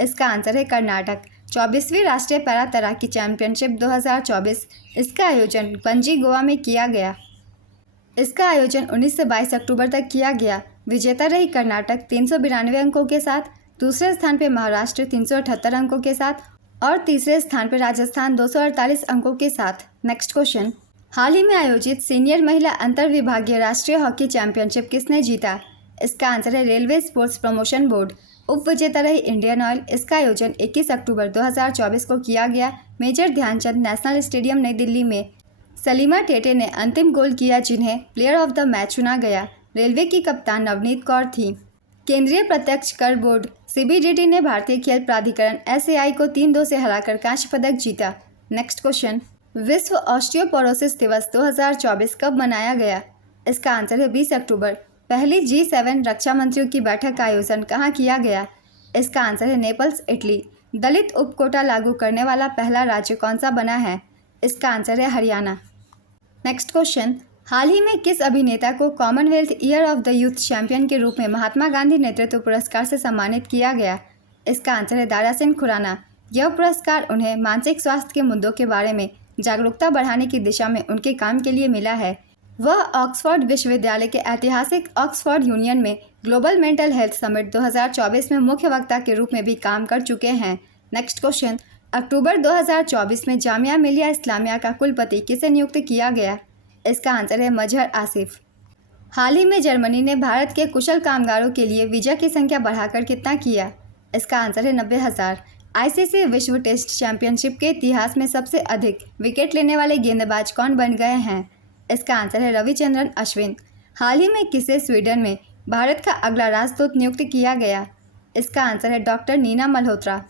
इसका आंसर है कर्नाटक। 24वीं राष्ट्रीय पैरा तैराकी चैंपियनशिप 2024 इसका आयोजन पणजी, गोवा में किया गया। इसका आयोजन 19 से 22 अक्टूबर तक किया गया। विजेता रही कर्नाटक 392 अंकों के साथ, दूसरे स्थान पर महाराष्ट्र 378 अंकों के साथ और तीसरे स्थान पर राजस्थान 248 अंकों के साथ। नेक्स्ट क्वेश्चन, हाल ही में आयोजित सीनियर महिला अंतर विभागीय राष्ट्रीय हॉकी चैंपियनशिप किसने जीता? इसका आंसर है रेलवे स्पोर्ट्स प्रमोशन बोर्ड। उप विजेता रही इंडियन ऑयल। इसका आयोजन 21 अक्टूबर 2024 को किया गया। मेजर ध्यानचंद नेशनल स्टेडियम नई दिल्ली में। सलीमा टेटे ने अंतिम गोल किया जिन्हें प्लेयर ऑफ द मैच चुना गया। रेलवे की कप्तान नवनीत कौर थी। केंद्रीय प्रत्यक्ष कर बोर्ड CBDT ने भारतीय खेल प्राधिकरण SAI को 3-2 से हराकर कांस्य पदक जीता। नेक्स्ट क्वेश्चन, विश्व ऑस्टियोपोरोसिस दिवस 2024 कब मनाया गया? इसका आंसर है 20 अक्टूबर। पहली G7 रक्षा मंत्रियों की बैठक का आयोजन कहाँ किया गया? इसका आंसर है नेपल्स, इटली। दलित उपकोटा लागू करने वाला पहला राज्य कौन सा बना है? इसका आंसर है हरियाणा। नेक्स्ट क्वेश्चन, हाल ही में किस अभिनेता को Commonwealth year of the youth champion के रूप में महात्मा गांधी नेतृत्व पुरस्कार से सम्मानित किया गया? इसका आंसर है दारा सिंह खुराना। यह पुरस्कार उन्हें मानसिक स्वास्थ्य के मुद्दों के बारे में जागरूकता बढ़ाने की दिशा में उनके काम के लिए मिला है। वह ऑक्सफोर्ड विश्वविद्यालय के ऐतिहासिक ऑक्सफोर्ड यूनियन में ग्लोबल मेंटल हेल्थ समिट 2024 में मुख्य वक्ता के रूप में भी काम कर चुके हैं। नेक्स्ट क्वेश्चन, अक्टूबर 2024 में जामिया मिलिया इस्लामिया का कुलपति किसे नियुक्त किया गया? इसका आंसर है मजहर आसिफ। हाल ही में जर्मनी ने भारत के कुशल कामगारों के लिए वीज़ा की संख्या बढ़ाकर कितना किया? इसका आंसर है 90,000। ICC विश्व टेस्ट चैंपियनशिप के इतिहास में सबसे अधिक विकेट लेने वाले गेंदबाज कौन बन गए हैं? इसका आंसर है रविचंद्रन अश्विन। हाल ही में किसे स्वीडन में भारत का अगला राजदूत नियुक्त किया गया? इसका आंसर है डॉक्टर नीना मल्होत्रा।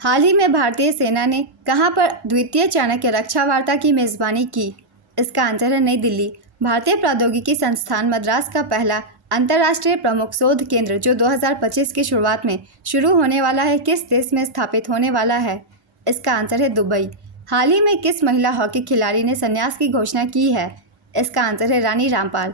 हाल ही में भारतीय सेना ने कहां पर द्वितीय चाणक्य रक्षा वार्ता की मेज़बानी की? इसका आंसर है नई दिल्ली। भारतीय प्रौद्योगिकी संस्थान मद्रास का पहला अंतर्राष्ट्रीय प्रमुख शोध केंद्र जो 2025 की शुरुआत में शुरू होने वाला है किस देश में स्थापित होने वाला है? इसका आंसर है दुबई। हाल ही में किस महिला हॉकी खिलाड़ी ने संन्यास की घोषणा की है? इसका आंसर है रानी रामपाल।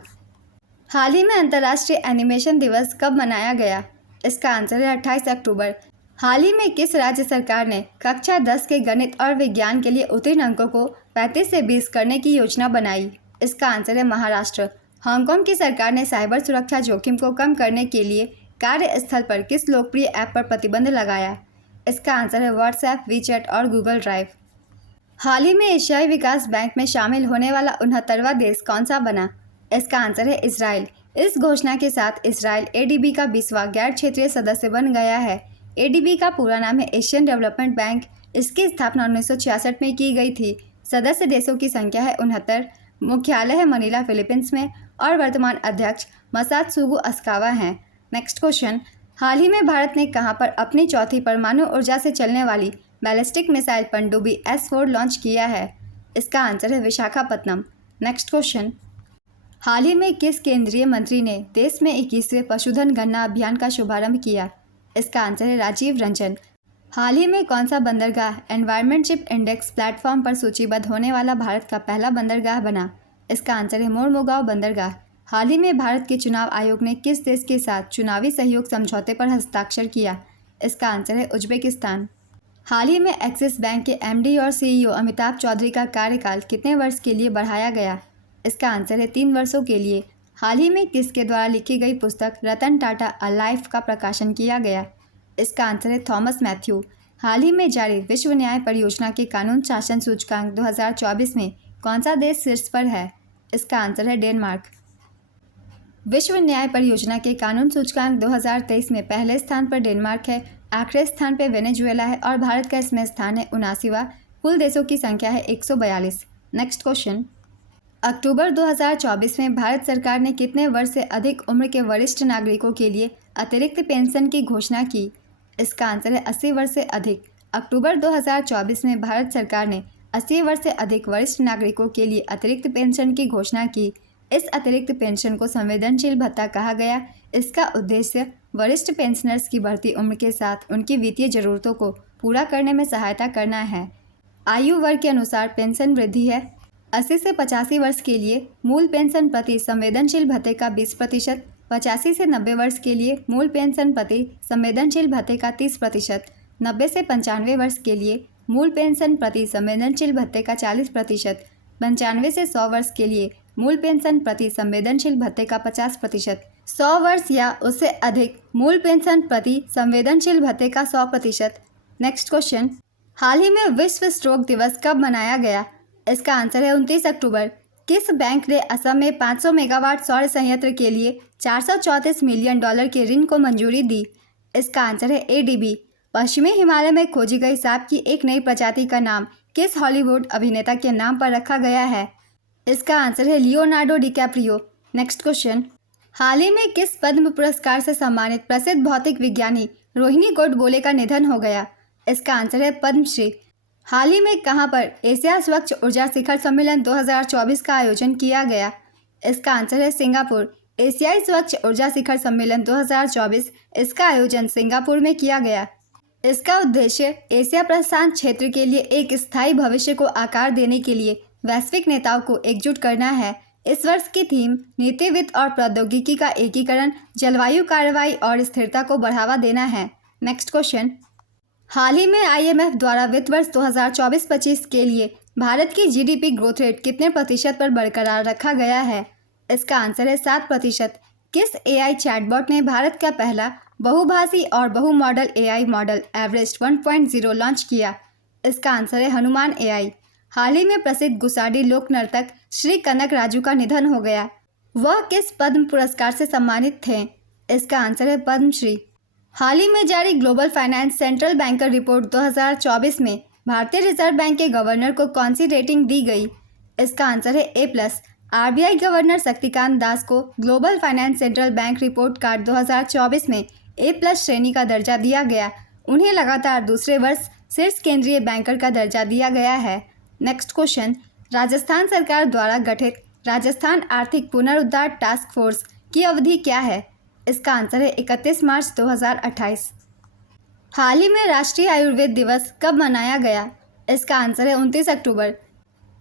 हाल ही में अंतर्राष्ट्रीय एनिमेशन दिवस कब मनाया गया? इसका आंसर है 28 अक्टूबर। हाल ही में किस राज्य सरकार ने कक्षा 10 के गणित और विज्ञान के लिए उत्तीर्ण अंकों को 35 से 20 करने की योजना बनाई? इसका आंसर है महाराष्ट्र। हांगकांग की सरकार ने साइबर सुरक्षा जोखिम को कम करने के लिए कार्यस्थल पर किस लोकप्रिय ऐप पर प्रतिबंध लगाया? इसका आंसर है व्हाट्सएप, वीचैट और गूगल ड्राइव। हाल ही में एशियाई विकास बैंक में शामिल होने वाला 69वां देश कौन सा बना? इसका आंसर है इजराइल। इस घोषणा के साथ इजराइल ADB का 20वां गैर क्षेत्रीय सदस्य बन गया है। ADB का पूरा नाम है एशियन डेवलपमेंट बैंक। इसकी स्थापना 1966 में की गई थी। सदस्य देशों की संख्या है 69, मुख्यालय है मनीला फिलीपींस में और वर्तमान अध्यक्ष मसात्सुगु अस्कावा हैं। नेक्स्ट क्वेश्चन, हाल ही में भारत ने कहां पर अपनी चौथी परमाणु ऊर्जा से चलने वाली बैलिस्टिक मिसाइल पनडुब्बी S-4 लॉन्च किया है? इसका आंसर है विशाखापत्तनम। नेक्स्ट क्वेश्चन, हाल ही में किस केंद्रीय मंत्री ने देश में 21वें पशुधन गणना अभियान का शुभारंभ किया? इसका आंसर है राजीव रंजन। हाल ही में कौन सा बंदरगाह एनवायरनमेंटशिप इंडेक्स प्लेटफॉर्म पर सूचीबद्ध होने वाला भारत का पहला बंदरगाह बना? इसका आंसर है मोरमुगांव बंदरगाह। हाल ही में भारत के चुनाव आयोग ने किस देश के साथ चुनावी सहयोग समझौते पर हस्ताक्षर किया? इसका आंसर है उज्बेकिस्तान। हाल ही में एक्सिस बैंक के MD और CEO अमिताभ चौधरी का कार्यकाल कितने वर्ष के लिए बढ़ाया गया? इसका आंसर है 3 वर्षों के लिए। हाल ही में किसके द्वारा लिखी गई पुस्तक रतन टाटा अ लाइफ का प्रकाशन किया गया? इसका आंसर है थॉमस मैथ्यू। हाल ही में जारी विश्व न्याय परियोजना के कानून शासन सूचकांक 2024 में कौन सा देश शीर्ष पर है? इसका आंसर है डेनमार्क। विश्व न्याय परियोजना के कानून सूचकांक 2023 में पहले स्थान पर डेनमार्क है, आखिरी स्थान पर वेनेजुएला है और भारत का इसमें स्थान है 79वां। कुल देशों की संख्या है 142। नेक्स्ट क्वेश्चन, अक्टूबर 2024 में भारत सरकार ने कितने वर्ष से अधिक उम्र के वरिष्ठ नागरिकों के लिए अतिरिक्त पेंशन की घोषणा की? इसका आंसर है 80 वर्ष से अधिक। अक्टूबर 2024 में भारत सरकार ने 80 वर्ष से अधिक वरिष्ठ नागरिकों के लिए अतिरिक्त पेंशन की घोषणा की। इस अतिरिक्त पेंशन को संवेदनशील भत्ता कहा गया। इसका उद्देश्य वरिष्ठ पेंशनर्स की बढ़ती उम्र के साथ उनकी वित्तीय जरूरतों को पूरा करने में सहायता करना है। आयु वर्ग के अनुसार पेंशन वृद्धि है। 80 से 85 वर्ष के लिए मूल पेंशन प्रति संवेदनशील भत्ते का 20%, 85 से 90 वर्ष के लिए मूल पेंशन प्रति संवेदनशील भत्ते का 30%, 90 से 95 वर्ष के लिए मूल पेंशन प्रति संवेदनशील भत्ते का 40%, 95 से 100 वर्ष के लिए मूल पेंशन प्रति संवेदनशील भत्ते का 50%, 100 वर्ष या उससे अधिक मूल पेंशन प्रति संवेदनशील भत्ते का 100%। नेक्स्ट क्वेश्चन, हाल ही में विश्व स्ट्रोक दिवस कब मनाया गया? इसका आंसर है 29 अक्टूबर। किस बैंक ने असम में 500 मेगावाट सौर संयंत्र के लिए $434 मिलियन के ऋण को मंजूरी दी? इसका आंसर है ADB। पश्चिमी हिमालय में खोजी गई सांप की एक नई प्रजाति का नाम किस हॉलीवुड अभिनेता के नाम पर रखा गया है? इसका आंसर है लियोनार्डो डिकैप्रियो। नेक्स्ट क्वेश्चन, हाल ही में किस पद्म पुरस्कार से सम्मानित प्रसिद्ध भौतिक विज्ञानी रोहिणी गोडबोले का निधन हो गया? इसका आंसर है पद्मश्री। हाल ही में कहां पर एशिया स्वच्छ ऊर्जा शिखर सम्मेलन 2024 का आयोजन किया गया? इसका आंसर है सिंगापुर। एशियाई स्वच्छ ऊर्जा शिखर सम्मेलन 2024, इसका आयोजन सिंगापुर में किया गया। इसका उद्देश्य एशिया प्रशांत क्षेत्र के लिए एक स्थायी भविष्य को आकार देने के लिए वैश्विक नेताओं को एकजुट करना है। इस वर्ष की थीम नीति, वित्त और प्रौद्योगिकी का एकीकरण, जलवायु कार्रवाई और स्थिरता को बढ़ावा देना है। नेक्स्ट क्वेश्चन, हाल ही में IMF द्वारा वित्त वर्ष 2024-25 के लिए भारत की GDP ग्रोथ रेट कितने प्रतिशत पर बरकरार रखा गया है? इसका आंसर है 7%। किस AI चैटबॉट ने भारत का पहला बहुभाषी और बहु model AI model Everest 1.0 launch किया? इसका आंसर है हनुमान AI। हाल ही में प्रसिद्ध गुसाडी लोक नर्तक श्री कनक राजू का निधन हो गया। वह किस पद्म पुरस्कार से सम्मानित थे? इसका आंसर है पद्मश्री। हाल ही में जारी global finance central banker report 2024 में भारतीय रिजर्व बैंक के गवर्नर को कौन सी रेटिंग दी गई? इसका आंसर है A+। RBI governor Shaktikanta Das को global finance central bank report card 2024 में A+ श्रेणी का दर्जा दिया गया। उन्हें लगातार दूसरे वर्ष शीर्ष केंद्रीय बैंकर का दर्जा दिया गया है। नेक्स्ट क्वेश्चन, राजस्थान सरकार द्वारा गठित राजस्थान आर्थिक पुनरुद्धार टास्क फोर्स की अवधि क्या है? इसका आंसर है 31 मार्च 2028। हाल ही में राष्ट्रीय आयुर्वेद दिवस कब मनाया गया? इसका आंसर है 29 अक्टूबर।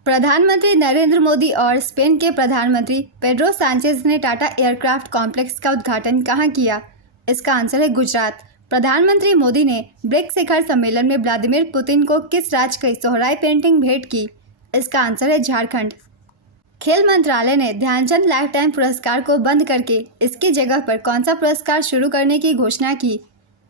प्रधानमंत्री नरेंद्र मोदी और स्पेन के प्रधानमंत्री पेड्रो सांचेज ने टाटा एयरक्राफ्ट कॉम्प्लेक्स का उद्घाटन कहाँ किया? इसका आंसर है गुजरात। प्रधानमंत्री मोदी ने ब्रिक्स शिखर सम्मेलन में व्लादिमीर पुतिन को किस राज्य की सोहराई पेंटिंग भेंट की? इसका आंसर है झारखंड। खेल मंत्रालय ने ध्यानचंद लाइफ टाइम पुरस्कार को बंद करके इसकी जगह पर कौन सा पुरस्कार शुरू करने की घोषणा की?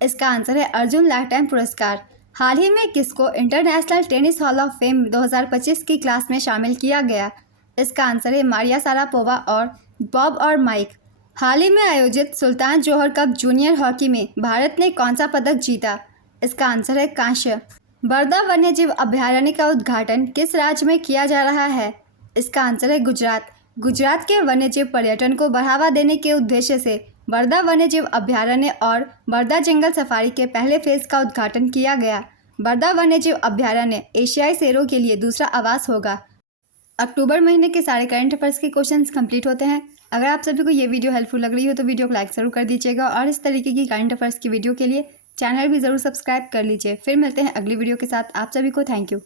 इसका आंसर है अर्जुन लाइफ टाइम पुरस्कार। हाल ही में किसको international tennis hall of fame 2025 की क्लास में शामिल किया गया? इसका आंसर है मारिया शारापोवा और बॉब और माइक। हाल ही में आयोजित सुल्तान जोहर कप जूनियर हॉकी में भारत ने कौन सा पदक जीता? इसका आंसर है कांस्य। बरदा वन्यजीव अभयारण्य का उद्घाटन किस राज्य में किया जा रहा है? इसका आंसर है गुजरात। गुजरात के वन्यजीव पर्यटन को बढ़ावा देने के उद्देश्य से बरदा वन्यजीव अभयारण्य और बरदा जंगल सफारी के पहले फेज का उद्घाटन किया गया। बरदा वन्यजीव अभयारण्य एशियाई शेरों के लिए दूसरा आवास होगा। अक्टूबर महीने के सारे करंट अफेयर्स के क्वेश्चंस कंप्लीट होते हैं। अगर आप सभी को ये वीडियो हेल्पफुल लग रही हो तो वीडियो को लाइक जरूर कर दीजिएगा और इस तरीके की करंट अफेयर्स की वीडियो के लिए चैनल भी ज़रूर सब्सक्राइब कर लीजिए। फिर मिलते हैं अगली वीडियो के साथ। आप सभी को थैंक यू।